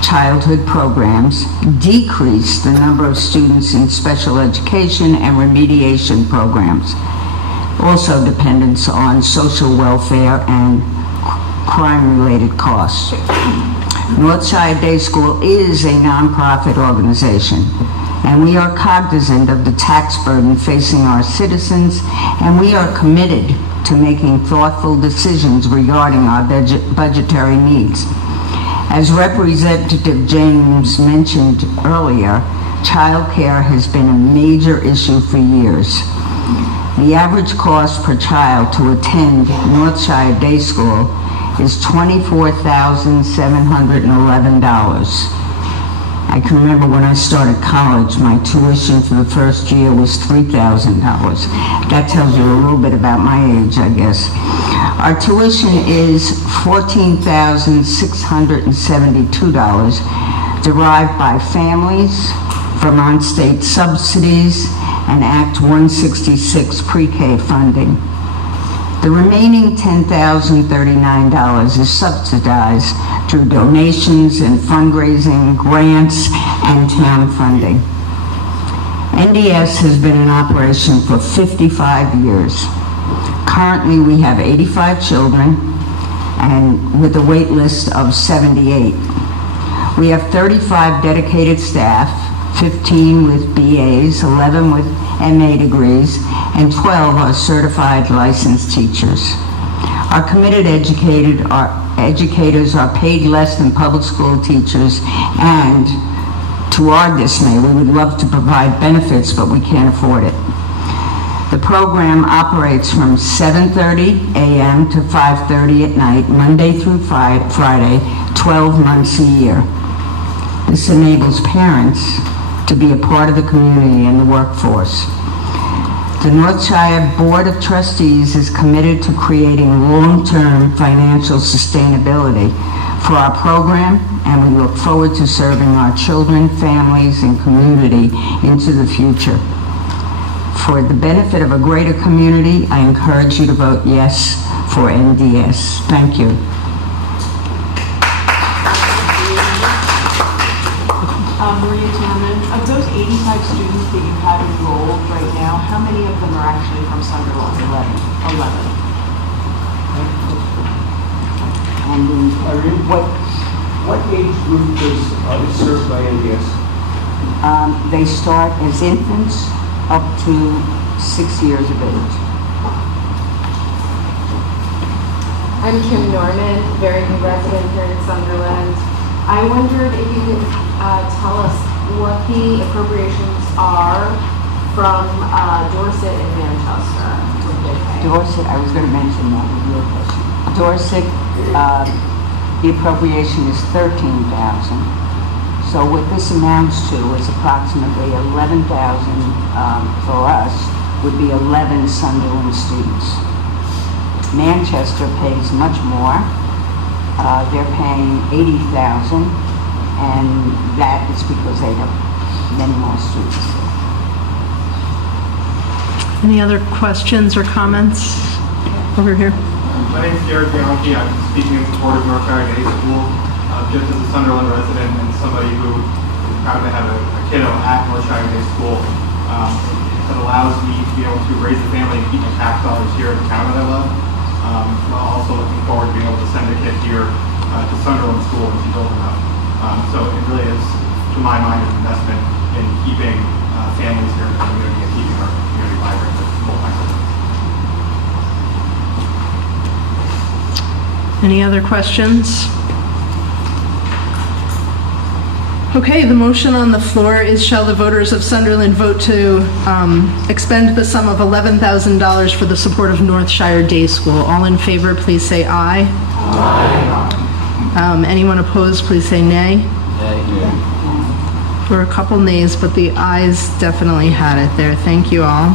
childhood programs decrease the number of students in special education and remediation programs. Also dependence on social welfare and crime-related costs. Northshire Day School is a nonprofit organization, and we are cognizant of the tax burden facing our citizens, and we are committed to making thoughtful decisions regarding our budgetary needs. As Representative James mentioned earlier, childcare has been a major issue for years. The average cost per child to attend Northshire Day School is $24,711. I can remember when I started college, my tuition for the first year was $3,000. That tells you a little bit about my age, I guess. Our tuition is $14,672, derived by families, Vermont state subsidies, and Act 166 pre-K funding. The remaining $10,039 is subsidized through donations and fundraising, grants, and town funding. NDS has been in operation for 55 years. Currently, we have 85 children and with a wait list of 78. We have 35 dedicated staff, 15 with BAs, 11 with MA degrees, and 12 are certified licensed teachers. Our committed educators are paid less than public school teachers, and to our dismay, we would love to provide benefits, but we can't afford it. The program operates from 7:30 a.m. to 5:30 at night, Monday through Friday, 12 months a year. This enables parents to be a part of the community and the workforce. The Northshire Board of Trustees is committed to creating long-term financial sustainability for our program, and we look forward to serving our children, families, and community into the future. For the benefit of a greater community, I encourage you to vote yes for NDS. Thank you. Maria Timmerman, of those 85 students that you have enrolled right now, how many of them are actually from Sunderland? 11. What age group is served by NDS? They start as infants up to 6 years of age. I'm Kim Norman, very new resident here in Sunderland. I wondered if you could tell us what the appropriations are from Dorset and Manchester. Dorset, I was going to mention that in your question. Dorset, the appropriation is $13,000. So what this amounts to is approximately $11,000 for us, would be 11 Sunderland students. Manchester pays much more. They're paying $80,000, and that is because they have many more students. Any other questions or comments over here? My name is Jared Bianchi. I'm speaking in support of Northshire Day School. Just as a Sunderland resident and somebody who is proud to have a kiddo at Northshire Day School, it allows me to be able to raise a family and keep my tax dollars here in the town that I love. While also looking forward to being able to send a kid here to Sunderland School when she's old enough. So it really is, to my mind, an investment in keeping families here in the community and keeping our community vibrant with both my children. Any other questions? Okay, the motion on the floor is, shall the voters of Sunderland vote to expend the sum of $11,000 for the support of Northshire Day School? All in favor, please say aye. Aye. Anyone opposed, please say nay. Nay. There were a couple nays, but the ayes definitely had it there. Thank you all.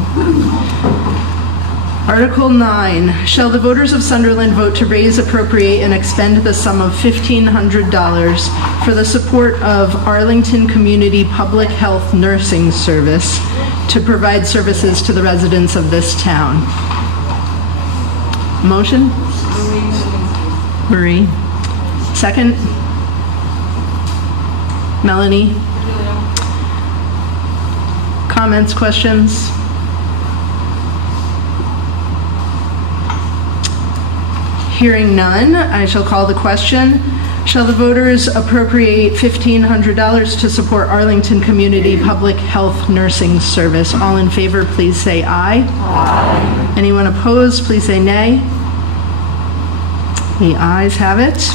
Article 9, shall the voters of Sunderland vote to raise, appropriate, and expend the sum of $1,500 for the support of Arlington Community Public Health Nursing Service to provide services to the residents of this town? Motion? Marie. Second? Melanie? Comments, questions? Hearing none, I shall call the question. Shall the voters appropriate $1,500 to support Arlington Community Public Health Nursing Service? All in favor, please say aye. Aye. Anyone opposed, please say nay. The ayes have it.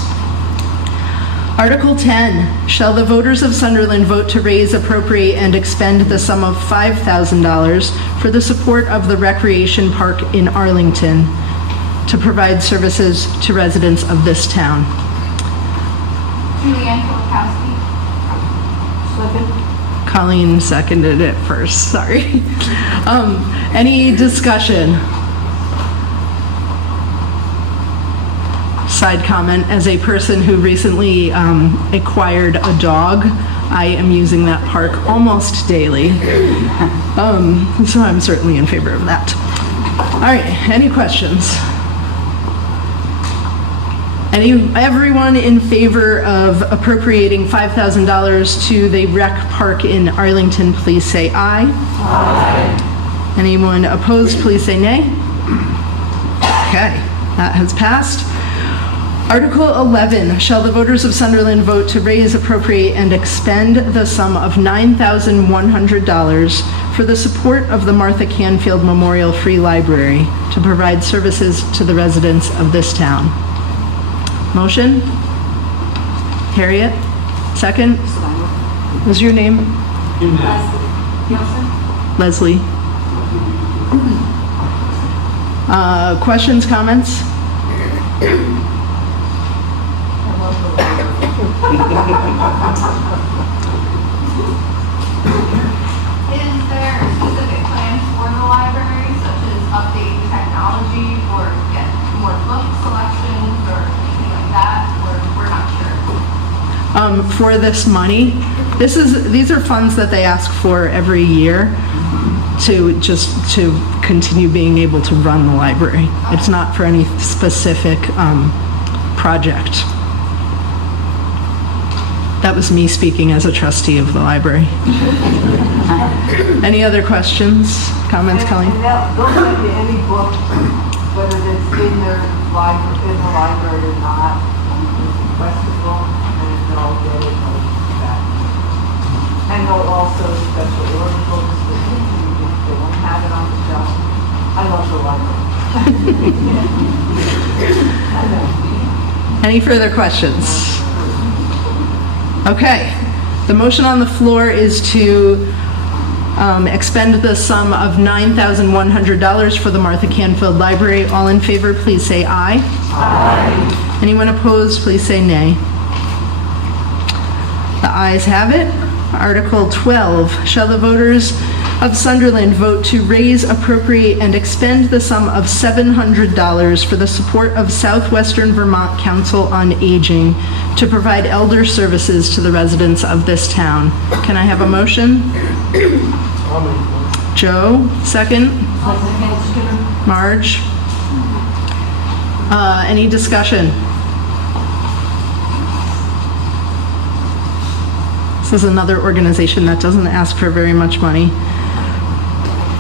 Article 10, shall the voters of Sunderland vote to raise, appropriate, and expend the sum of $5,000 for the support of the Recreation Park in Arlington to provide services to residents of this town? Julianne Filipowski. Second. Colleen seconded it first, sorry. Any discussion? Side comment, as a person who recently acquired a dog, I am using that park almost daily. So I'm certainly in favor of that. All right, any questions? Everyone in favor of appropriating $5,000 to the rec park in Arlington, please say aye. Aye. Anyone opposed, please say nay. Okay, that has passed. Article 11, shall the voters of Sunderland vote to raise, appropriate, and expend the sum of $9,100 for the support of the Martha Canfield Memorial Free Library to provide services to the residents of this town? Motion? Harriet? Second? What was your name? Leslie. Questions, comments? Is there specific plans for the library, such as updating technology or get more book selections or anything like that? We're not sure. For this money, these are funds that they ask for every year to continue being able to run the library. It's not for any specific project. That was me speaking as a trustee of the library. Any other questions, comments, Colleen? And they'll send you any book, whether it's in the library or not, requestable, and they'll get it back. And they'll also special order books for kids if they won't have it on the shelf. I love the library. Any further questions? Okay, the motion on the floor is to expend the sum of $9,100 for the Martha Canfield Library. All in favor, please say aye. Aye. Anyone opposed, please say nay. The ayes have it. Article 12, shall the voters of Sunderland vote to raise, appropriate, and expend the sum of $700 for the support of Southwestern Vermont Council on Aging to provide elder services to the residents of this town? Can I have a motion? Joe, second. Marge. Any discussion? This is another organization that doesn't ask for very much money.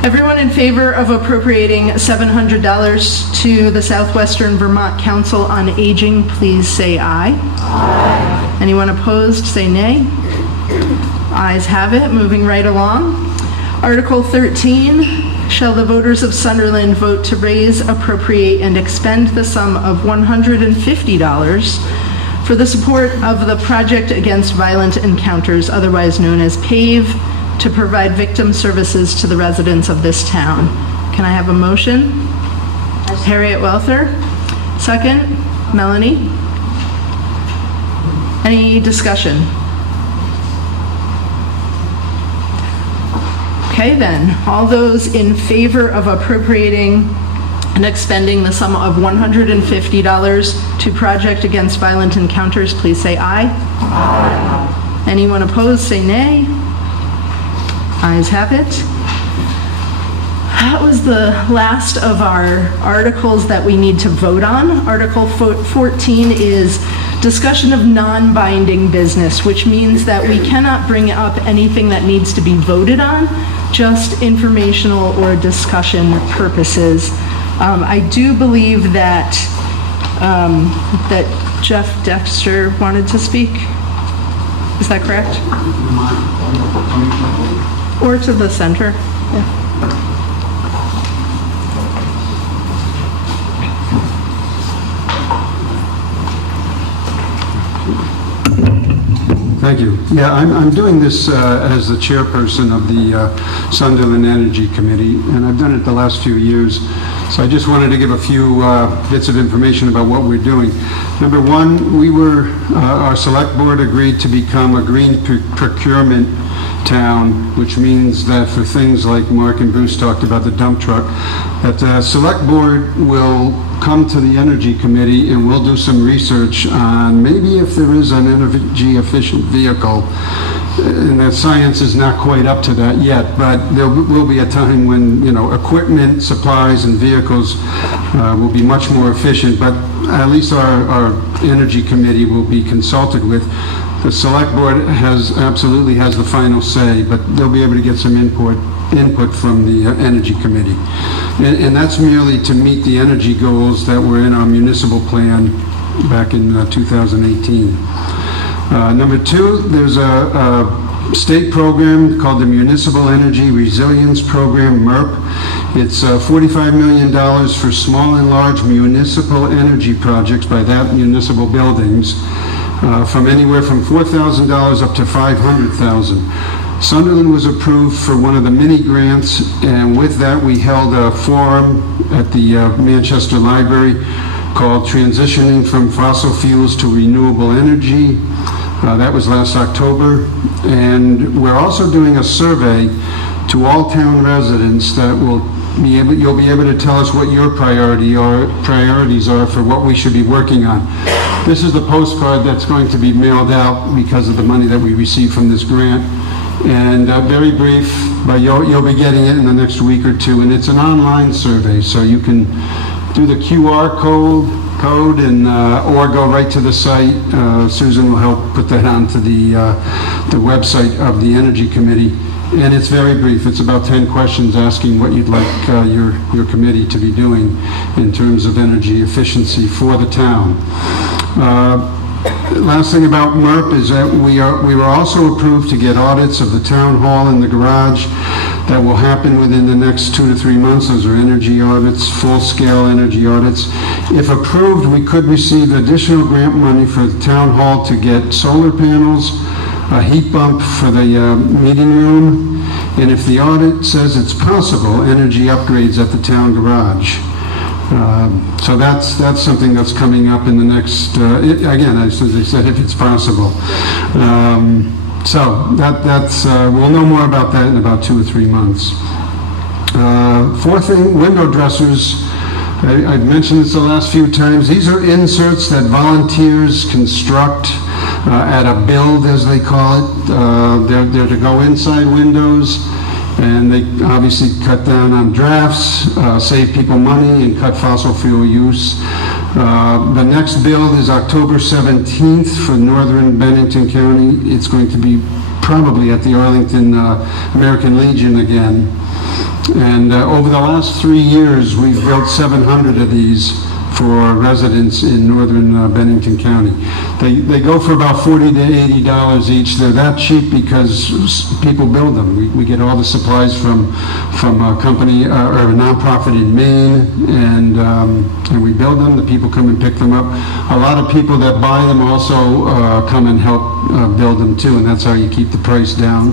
Everyone in favor of appropriating $700 to the Southwestern Vermont Council on Aging, please say aye. Aye. Anyone opposed, say nay. Ayes have it. Moving right along. Article 13, shall the voters of Sunderland vote to raise, appropriate, and expend the sum of $150 for the support of the Project Against Violent Encounters, otherwise known as PAVE, to provide victim services to the residents of this town. Can I have a motion? Harriet Welther. Second, Melanie. Any discussion? Okay then, all those in favor of appropriating and expending the sum of $150 to Project Against Violent Encounters, please say aye. Aye. Anyone opposed, say nay. Ayes have it. That was the last of our articles that we need to vote on. Article 14 is discussion of non-binding business, which means that we cannot bring up anything that needs to be voted on, just informational or discussion purposes. I do believe that that Jeff Dexter wanted to speak. Is that correct? Or to the center? Yeah. Thank you. Yeah, I'm doing this as the chairperson of the Sunderland Energy Committee, and I've done it the last few years. So I just wanted to give a few bits of information about what we're doing. Number one, our select board agreed to become a green procurement town, which means that for things like Mark and Bruce talked about, the dump truck, that the select board will come to the energy committee and we'll do some research on maybe if there is an energy efficient vehicle. And that science is not quite up to that yet, but there will be a time when, equipment, supplies, and vehicles will be much more efficient, but at least our energy committee will be consulted with. The select board absolutely has the final say, but they'll be able to get some input from the energy committee. And that's merely to meet the energy goals that were in our municipal plan back in 2018. Number two, there's a state program called the Municipal Energy Resilience Program, MERP. It's $45 million for small and large municipal energy projects, by that municipal buildings, from anywhere from $4,000 up to $500,000. Sunderland was approved for one of the mini grants, and with that we held a forum at the Manchester Library called Transitioning from Fossil Fuels to Renewable Energy. That was last October, and we're also doing a survey to all town residents that you'll be able to tell us what your priorities are for what we should be working on. This is the postcard that's going to be mailed out because of the money that we received from this grant. And very brief, but you'll be getting it in the next week or two. And it's an online survey, so you can do the QR code and or go right to the site. Susan will help put that onto the website of the Energy Committee. And it's very brief. It's about 10 questions asking what you'd like your committee to be doing in terms of energy efficiency for the town. Last thing about MERP is that we were also approved to get audits of the town hall and the garage. That will happen within the next 2 to 3 months. Those are energy audits, full-scale energy audits. If approved, we could receive additional grant money for the town hall to get solar panels, a heat pump for the meeting room, and if the audit says it's possible, energy upgrades at the town garage. So that's something that's coming up in the next, again, as I said, if it's possible. So that's we'll know more about that in about 2 or 3 months. Fourth thing, window dressers. I've mentioned this the last few times. These are inserts that volunteers construct at a build, as they call it. They're to go inside windows, and they obviously cut down on drafts, save people money, and cut fossil fuel use. The next build is October 17th for northern Bennington County. It's going to be probably at the Arlington American Legion again. And over the last 3 years, we've built 700 of these for residents in northern Bennington County. They go for about $40 to $80 each. They're that cheap because people build them. We get all the supplies from a company or a nonprofit in Maine, and we build them. The people come and pick them up. A lot of people that buy them also come and help build them too, and that's how you keep the price down.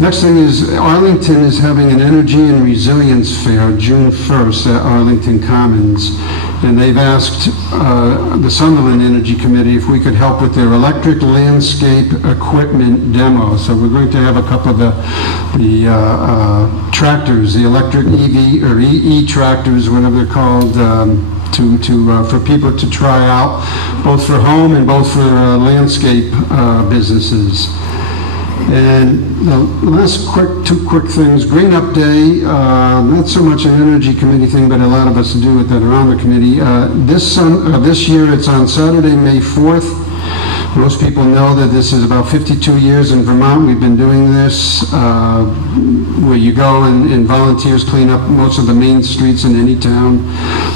Next thing is Arlington is having an Energy and Resilience Fair June 1st at Arlington Commons, and they've asked the Sunderland Energy Committee if we could help with their electric landscape equipment demo. So we're going to have a couple of the tractors, the electric EV or EE tractors, whatever they're called, for people to try out, both for home and both for landscape businesses. And the last two quick things. Green Up Day, not so much an energy committee thing, but a lot of us do it that are on the committee. This year it's on Saturday, May 4th. Most people know that this is about 52 years in Vermont. We've been doing this where you go and volunteers clean up most of the main streets in any town.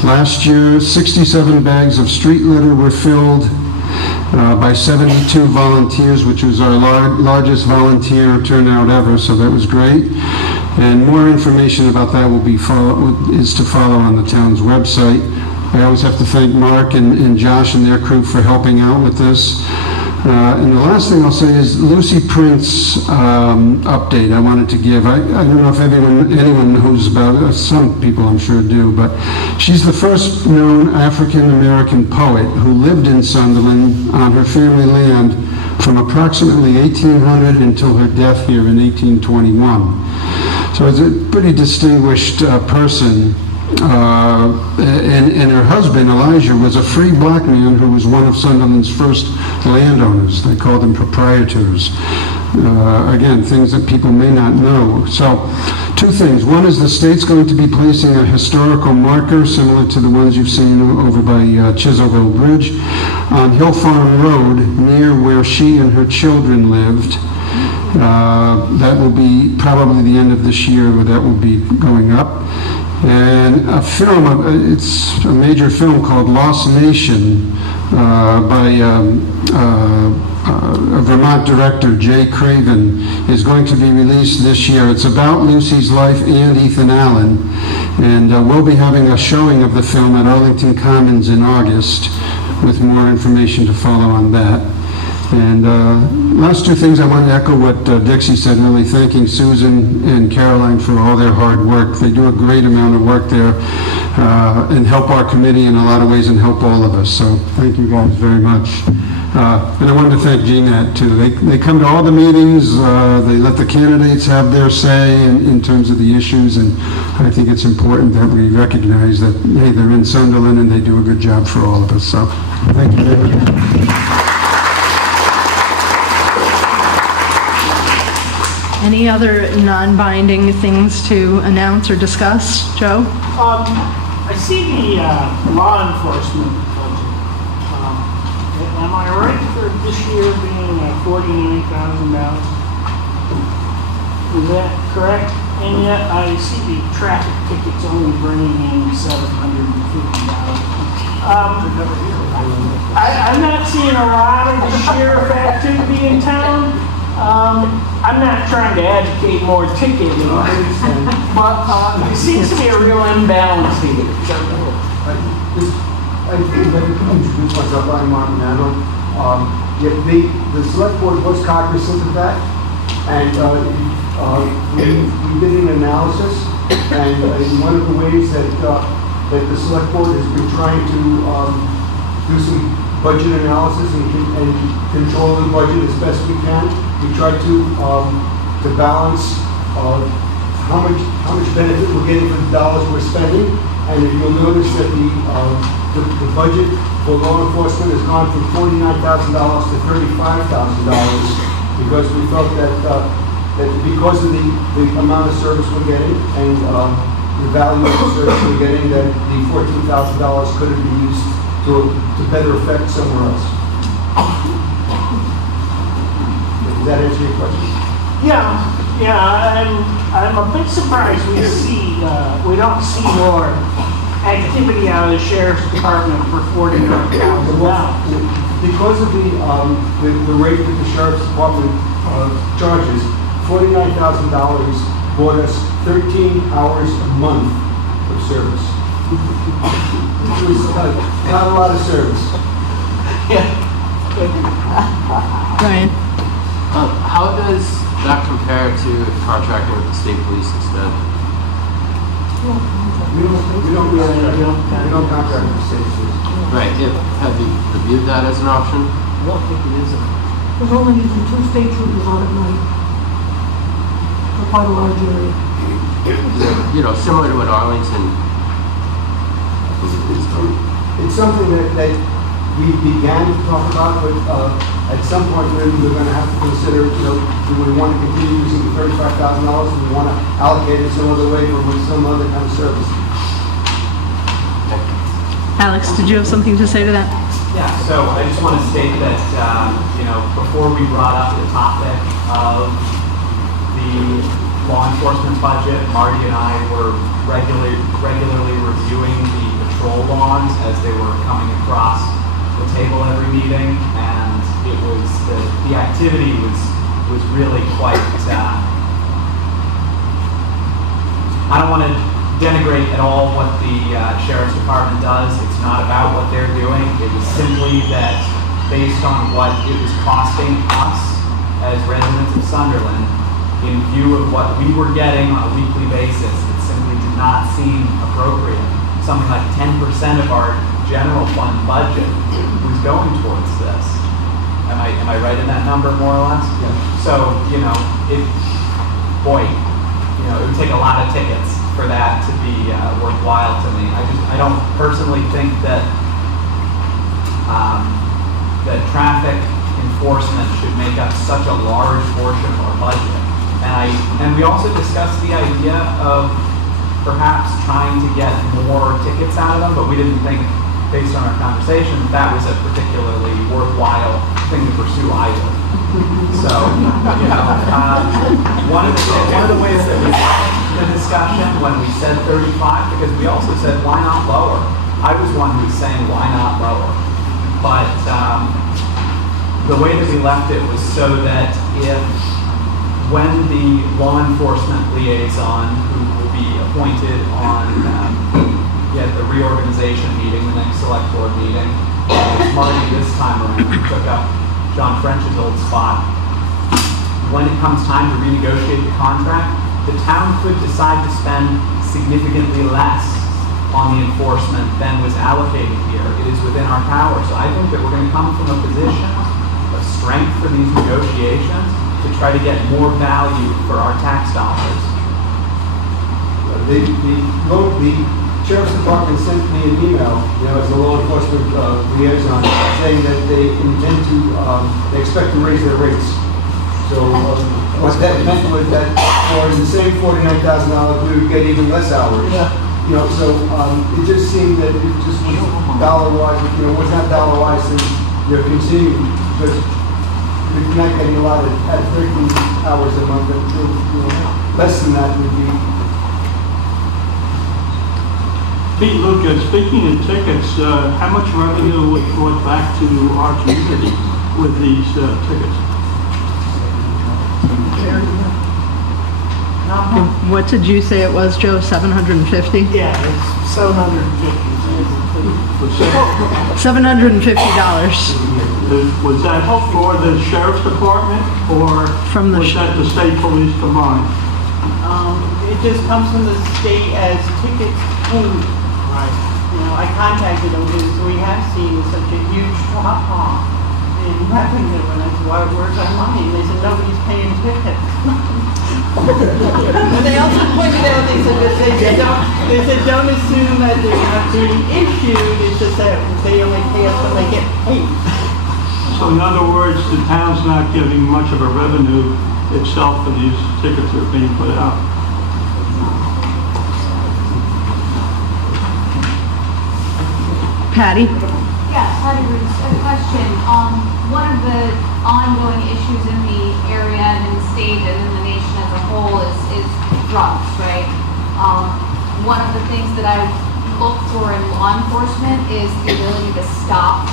Last year, 67 bags of street litter were filled by 72 volunteers, which was our largest volunteer turnout ever, so that was great. And more information about that is to follow on the town's website. I always have to thank Mark and Josh and their crew for helping out with this. And the last thing I'll say is Lucy Prince update I wanted to give. I don't know if anyone knows about it. Some people I'm sure do, but she's the first known African-American poet who lived in Sunderland on her family land from approximately 1800 until her death here in 1821. So it's a pretty distinguished person. And her husband, Elijah, was a free black man who was one of Sunderland's first landowners. They called them proprietors. Again, things that people may not know. So, two things. One is the state's going to be placing a historical marker similar to the ones you've seen over by Chiselville Bridge on Hill Farm Road near where she and her children lived. That will be probably the end of this year where that will be going up. And a film, it's a major film called Lost Nation by a Vermont director, Jay Craven, is going to be released this year. It's about Lucy's life and Ethan Allen, and we'll be having a showing of the film at Arlington Commons in August with more information to follow on that. And last two things, I want to echo what Dixie said, really thanking Susan and Caroline for all their hard work. They do a great amount of work there and help our committee in a lot of ways and help all of us. So thank you guys very much. And I wanted to thank GNAT too. They come to all the meetings, they let the candidates have their say in terms of the issues, and I think it's important that we recognize that, hey, they're in Sunderland and they do a good job for all of us. So thank you very much. Any other non-binding things to announce or discuss? Joe? I see the law enforcement budget. Am I right for this year being $49,000? Is that correct? And yet I see the traffic tickets only bringing in $750. I'm not seeing a lot of sheriff activity in town. I'm not trying to advocate more ticketing, but there seems to be a real imbalance here. I think I can introduce myself. I'm Mark Manado. The select board was cognizant of that, and we did an analysis, and one of the ways that the select board has been trying to do some budget analysis and control the budget as best we can. We try to balance how much benefit we're getting for the dollars we're spending, and if you'll notice that the budget for law enforcement has gone from $49,000 to $35,000 because we felt that because of the amount of service we're getting and the value of the service we're getting, that the $14,000 could have been used to better effect somewhere else. Does that answer your question? Yeah. I'm a bit surprised we don't see more activity out of the sheriff's department for $49,000. Because of the rate that the sheriff's department charges, $49,000 bought us 13 hours a month of service. It was not a lot of service. Ryan? How does that compare to contracting with the state police instead? We don't contract with the state police. Right, have you reviewed that as an option? I don't think it is. There's only usually 2 state troopers on at night. For quite a large area. You know, similar to what Arlington is doing. It's something that we began to talk about, but at some point we're going to have to consider, do we want to continue using the $35,000, or do we want to allocate it some other way or with some other kind of service? Alex, did you have something to say to that? Yeah, so I just want to state that, before we brought up the topic of the law enforcement budget, Marty and I were regularly reviewing the patrol bonds as they were coming across the table every meeting, and it was, the activity was really quite, I don't want to denigrate at all what the sheriff's department does. It's not about what they're doing. It was simply that based on what it was costing us as residents of Sunderland, in view of what we were getting on a weekly basis, it simply did not seem appropriate. Something like 10% of our general fund budget was going towards this. Am I right in that number, more or less? Yeah. So, it would take a lot of tickets for that to be worthwhile to me. I don't personally think that that traffic enforcement should make up such a large portion of our budget. And we also discussed the idea of perhaps trying to get more tickets out of them, but we didn't think, based on our conversation, that was a particularly worthwhile thing to pursue either. So, one of the ways that we had the discussion when we said 35, because we also said, why not lower? I was one who was saying, why not lower? But the way that we left it was so that when the law enforcement liaison, who will be appointed on the reorganization meeting, the next select board meeting, Marty this time around took up John French's old spot. When it comes time to renegotiate the contract, the town could decide to spend significantly less on the enforcement than was allocated here. It is within our power. So I think that we're going to come from a position of strength for these negotiations to try to get more value for our tax dollars. The sheriff's department sent me an email, as a law enforcement liaison, saying that they intend to, they expect to raise their rates. So what that meant was that for the same $49,000, we would get even less hours. So it just seemed that it just was dollar-wise, was not dollar-wise, and continue, because we're not getting a lot at 13 hours a month, but less than that would be. Pete, Lucas, speaking of tickets, how much revenue was brought back to our community with these tickets? What did you say it was, Joe? 750? Yeah, it's $750. $750. Was that for the sheriff's department, or was that the state police combined? It just comes from the state as tickets paid. Right. I contacted them because we have seen such a huge drop off in revenue, and I said, where's our money? And they said, nobody's paying tickets. And they also pointed out, they said, don't assume that they're not being issued, it's just that they only pay us when they get paid. So in other words, the town's not getting much of a revenue itself for these tickets that are being put out. Patty? Yes, Patty Roots. A question. One of the ongoing issues in the area and in the state and in the nation as a whole is drugs, right? One of the things that I look for in law enforcement is the ability to stop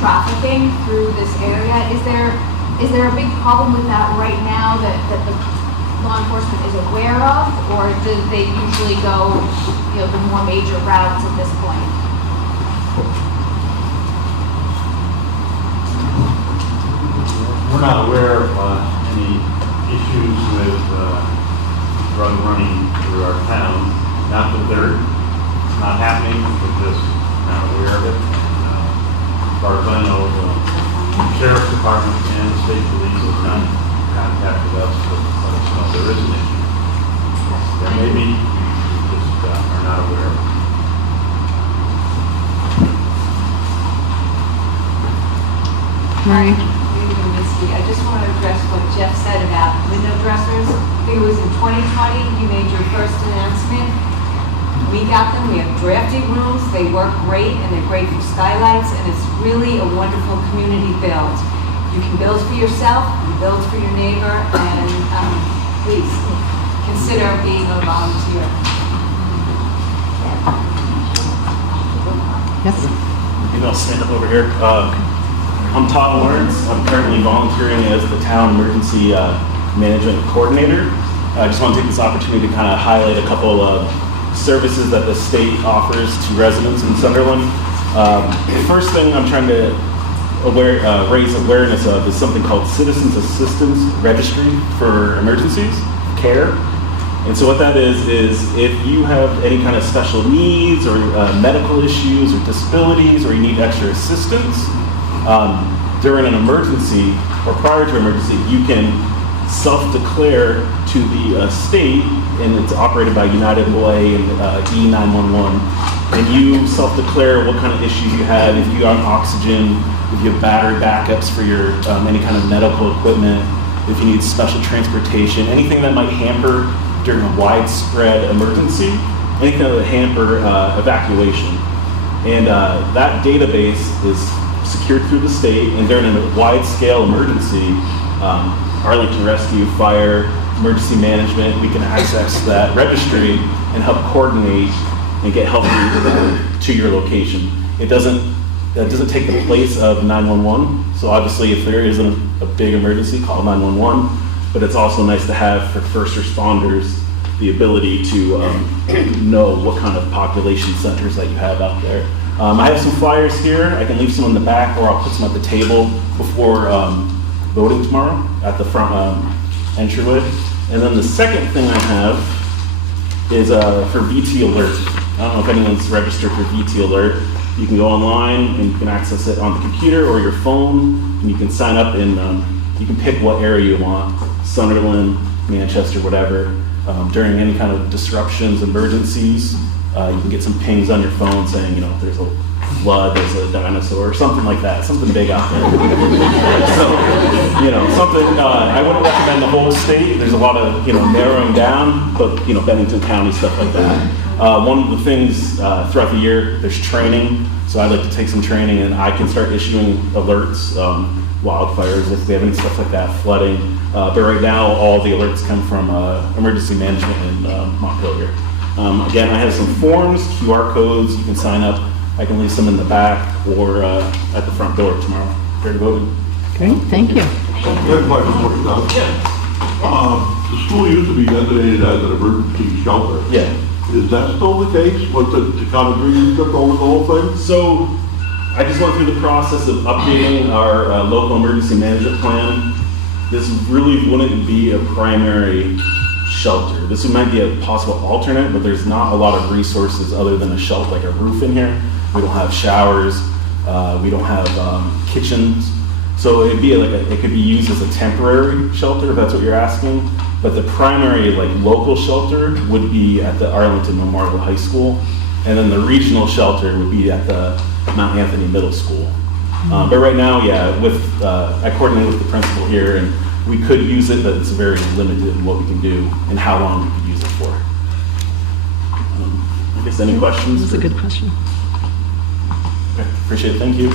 trafficking through this area. Is there a big problem with that right now that the law enforcement is aware of, or do they usually go, the more major routes at this point? We're not aware of any issues with drug running through our town. Not that they're not happening, we're just not aware of it. As far as I know, the sheriff's department and the state police have not contacted us to let us know there is an issue. There may be, we just are not aware of it. Marie? I just want to address what Jeff said about window dressers. I think it was in 2020 you made your first announcement. We got them, we have drafting rooms, they work great, and they're great for skylights, and it's really a wonderful community build. You can build for yourself, you build for your neighbor, and please consider being a volunteer. Yes. Maybe I'll stand up over here. I'm Todd Lawrence. I'm currently volunteering as the town emergency management coordinator. I just want to take this opportunity to kind of highlight a couple of services that the state offers to residents in Sunderland. The first thing I'm trying to raise awareness of is something called Citizens Assistance Registry for Emergencies, CARE. And so what that is if you have any kind of special needs or medical issues or disabilities, or you need extra assistance, during an emergency or prior to emergency, you can self-declare to the state, and it's operated by United Way and E911, and you self-declare what kind of issues you have, if you have oxygen, if you have battery backups for your any kind of medical equipment, if you need special transportation, anything that might hamper during a widespread emergency, anything that would hamper evacuation. And that database is secured through the state, and during a wide-scale emergency, Arlington Rescue, Fire, Emergency Management, we can access that registry and help coordinate and get help to your location. That doesn't take the place of 911. So obviously, if there isn't a big emergency, call 911. But it's also nice to have for first responders the ability to know what kind of population centers that you have out there. I have some flyers here. I can leave some in the back, or I'll put some at the table before voting tomorrow at the front entryway. And then the second thing I have is for VT Alert. I don't know if anyone's registered for VT Alert. You can go online and you can access it on the computer or your phone, and you can sign up and you can pick what area you want, Sunderland, Manchester, whatever. During any kind of disruptions, emergencies, you can get some pings on your phone saying, if there's a flood, there's a dinosaur, or something like that, something big out there. So, something, I wouldn't recommend the whole state. There's a lot of, narrowing down, but, Bennington County, stuff like that. One of the things throughout the year, there's training. So I'd like to take some training, and I can start issuing alerts, wildfires, if they have any stuff like that, flooding. But right now, all the alerts come from emergency management in Montpelier. Again, I have some forms, QR codes, you can sign up. I can leave some in the back or at the front door tomorrow. Fair voting. Great, thank you. I have a question for you, Doug. The school used to be designated as an emergency shelter. Yeah. Is that still the case? Was the Town of Green took over the whole thing? So, I just went through the process of updating our local emergency management plan. This really wouldn't be a primary shelter. This might be a possible alternate, but there's not a lot of resources other than a shelter, like a roof in here. We don't have showers. We don't have kitchens. So it'd be it could be used as a temporary shelter, if that's what you're asking. But the primary local shelter would be at the Arlington Memorial High School, and then the regional shelter would be at the Mount Anthony Middle School. But right now, yeah, I coordinate with the principal here, and we could use it, but it's very limited in what we can do and how long we could use it for. I guess any questions? That's a good question. Okay, appreciate it. Thank you.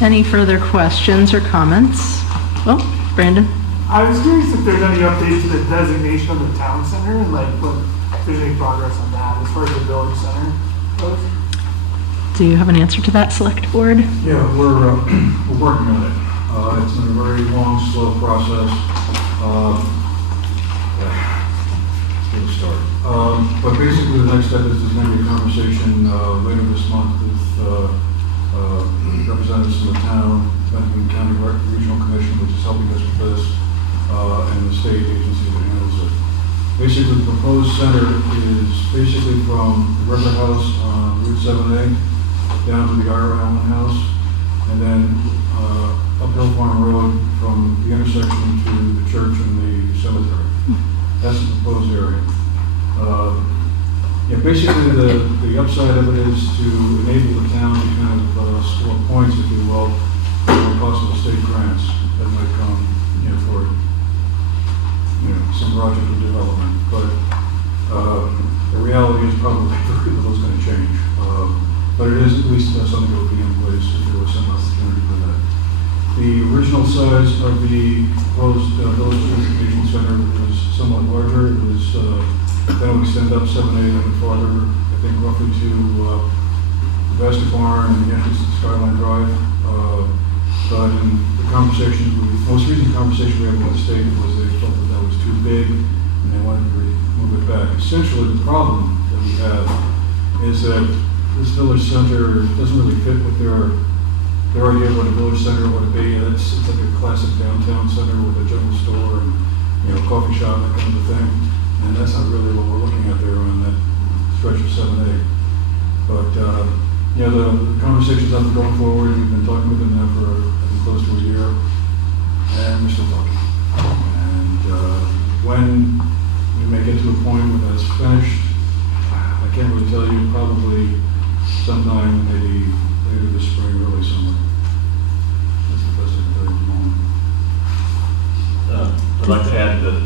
Any further questions or comments? Oh, Brandon? I was curious if there's any updates to the designation of the town center and like what, if there's any progress on that as far as the village center goes. Do you have an answer to that, Select Board? Yeah, we're working on it. It's been a very long, slow process. Good start. But basically, the next step is there's going to be a conversation later this month with representatives from the town, Benton County Regional Commission, which is helping us with this, and the state agency that handles it. Basically, the proposed center is basically from the River House on Route 7A down to the R. Allen House, and then up Hill Farm Road from the intersection to the church and the cemetery. That's the proposed area. Yeah, basically the upside of it is to enable the town to kind of score points, if you will, for possible state grants that might come, for, some project of development. But the reality is probably very little is going to change. But it is at least something that will be in place if there was some opportunity for that. The original size of the proposed village education center was somewhat larger. It was going to extend up 7A and farther, I think roughly to the basket barn and the entrance to Skyline Drive. But in the conversation, the most recent conversation we had with the state was they felt that that was too big and they wanted to move it back. Essentially, the problem that we have is that this village center doesn't really fit with their idea of what a village center would be. It's like a classic downtown center with a general store and coffee shop, that kind of a thing. And that's not really what we're looking at there on that stretch of 7A. But the conversations have been going forward. We've been talking with them now for I think, close to a year, and we're still talking. And when we may get to a point where that's finished, I can't really tell you. Probably sometime maybe later this spring, early summer. That's the best I can tell you at the moment. I'd like to add that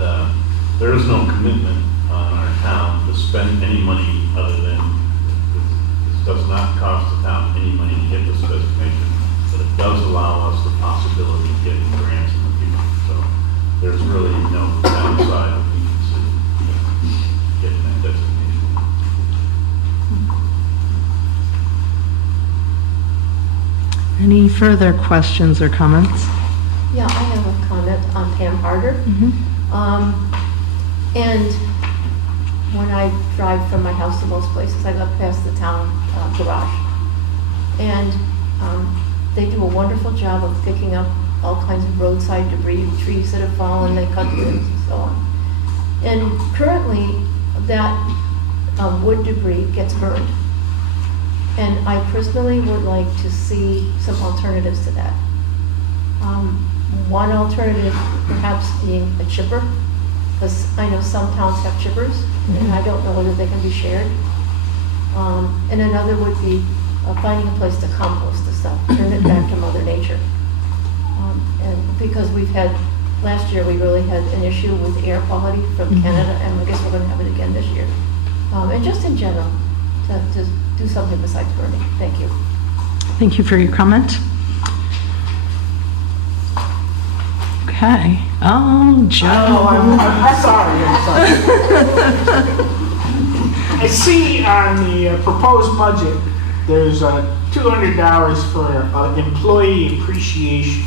there is no commitment on our town to spend any money other than, this does not cost the town any money to get this designation, but it does allow us the possibility of getting grants in the future. So there's really no downside of getting that designation. Any further questions or comments? Yeah, I have a comment on Pam Harder. And when I drive from my house to most places, I look past the town garage. And they do a wonderful job of picking up all kinds of roadside debris, trees that have fallen, they cut limbs and so on. And currently, that wood debris gets burned. And I personally would like to see some alternatives to that. One alternative perhaps being a chipper, because I know some towns have chippers, and I don't know whether they can be shared. And another would be finding a place to compost the stuff, turn it back to Mother Nature. And because last year we really had an issue with air quality from Canada, and I guess we're going to have it again this year. And just in general, to do something besides burning. Thank you. Thank you for your comment. Okay. Oh, Joe. I'm sorry. I see on the proposed budget, there's $200 for employee appreciation,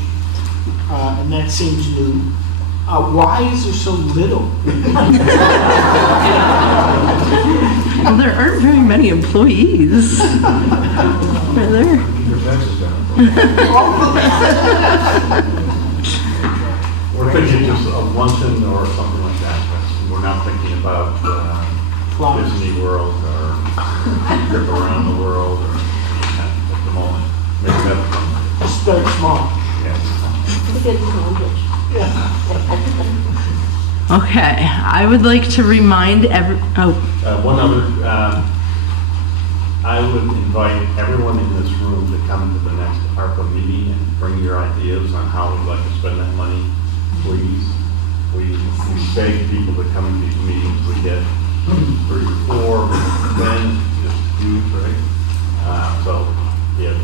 and that seems new. Why is there so little? Well, there aren't very many employees. Are there? Your taxes down. We're thinking just a luncheon or something like that. We're not thinking about Disney World or trip around the world or at the moment. Maybe that's Just start small. Okay, I would like to remind one other, I would invite everyone in this room to come to the next ARPA meeting and bring your ideas on how we'd like to spend that money. Please, we beg people to come to these meetings. We get 3 or 4, then just huge, right? So if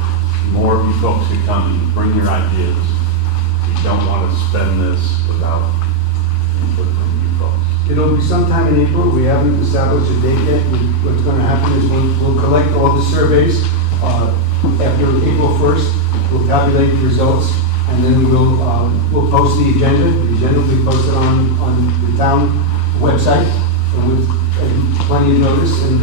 more of you folks who come and bring your ideas, we don't want to spend this without sometime in April. We haven't established a date yet. What's going to happen is we'll collect all the surveys after April 1st. We'll tabulate the results, and then we'll post the agenda. The agenda will be posted on the town website with plenty of notice, and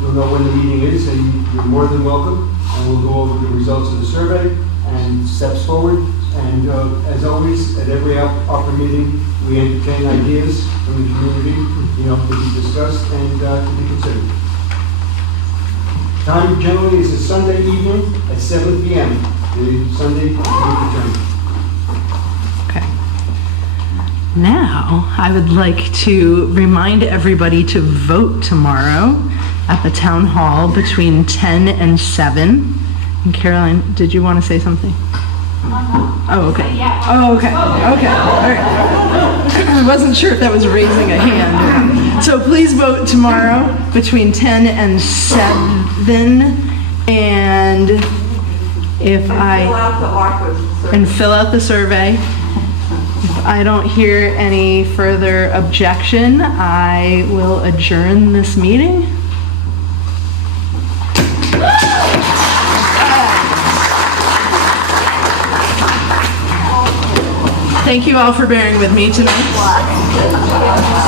you'll know when the meeting is, and you're more than welcome. And we'll go over the results of the survey and steps forward. And as always, at every ARPA meeting, we entertain ideas from the community, to be discussed and to be considered. Time generally is a Sunday evening at 7 p.m. The Sunday return. Okay. Now, I would like to remind everybody to vote tomorrow at the town hall between 10 and 7. And Caroline, did you want to say something? Oh, okay. Oh, okay. Okay. All right. I wasn't sure if that was raising a hand. So please vote tomorrow between 10 and 7. And if fill out the survey. If I don't hear any further objection, I will adjourn this meeting. Thank you all for bearing with me tonight.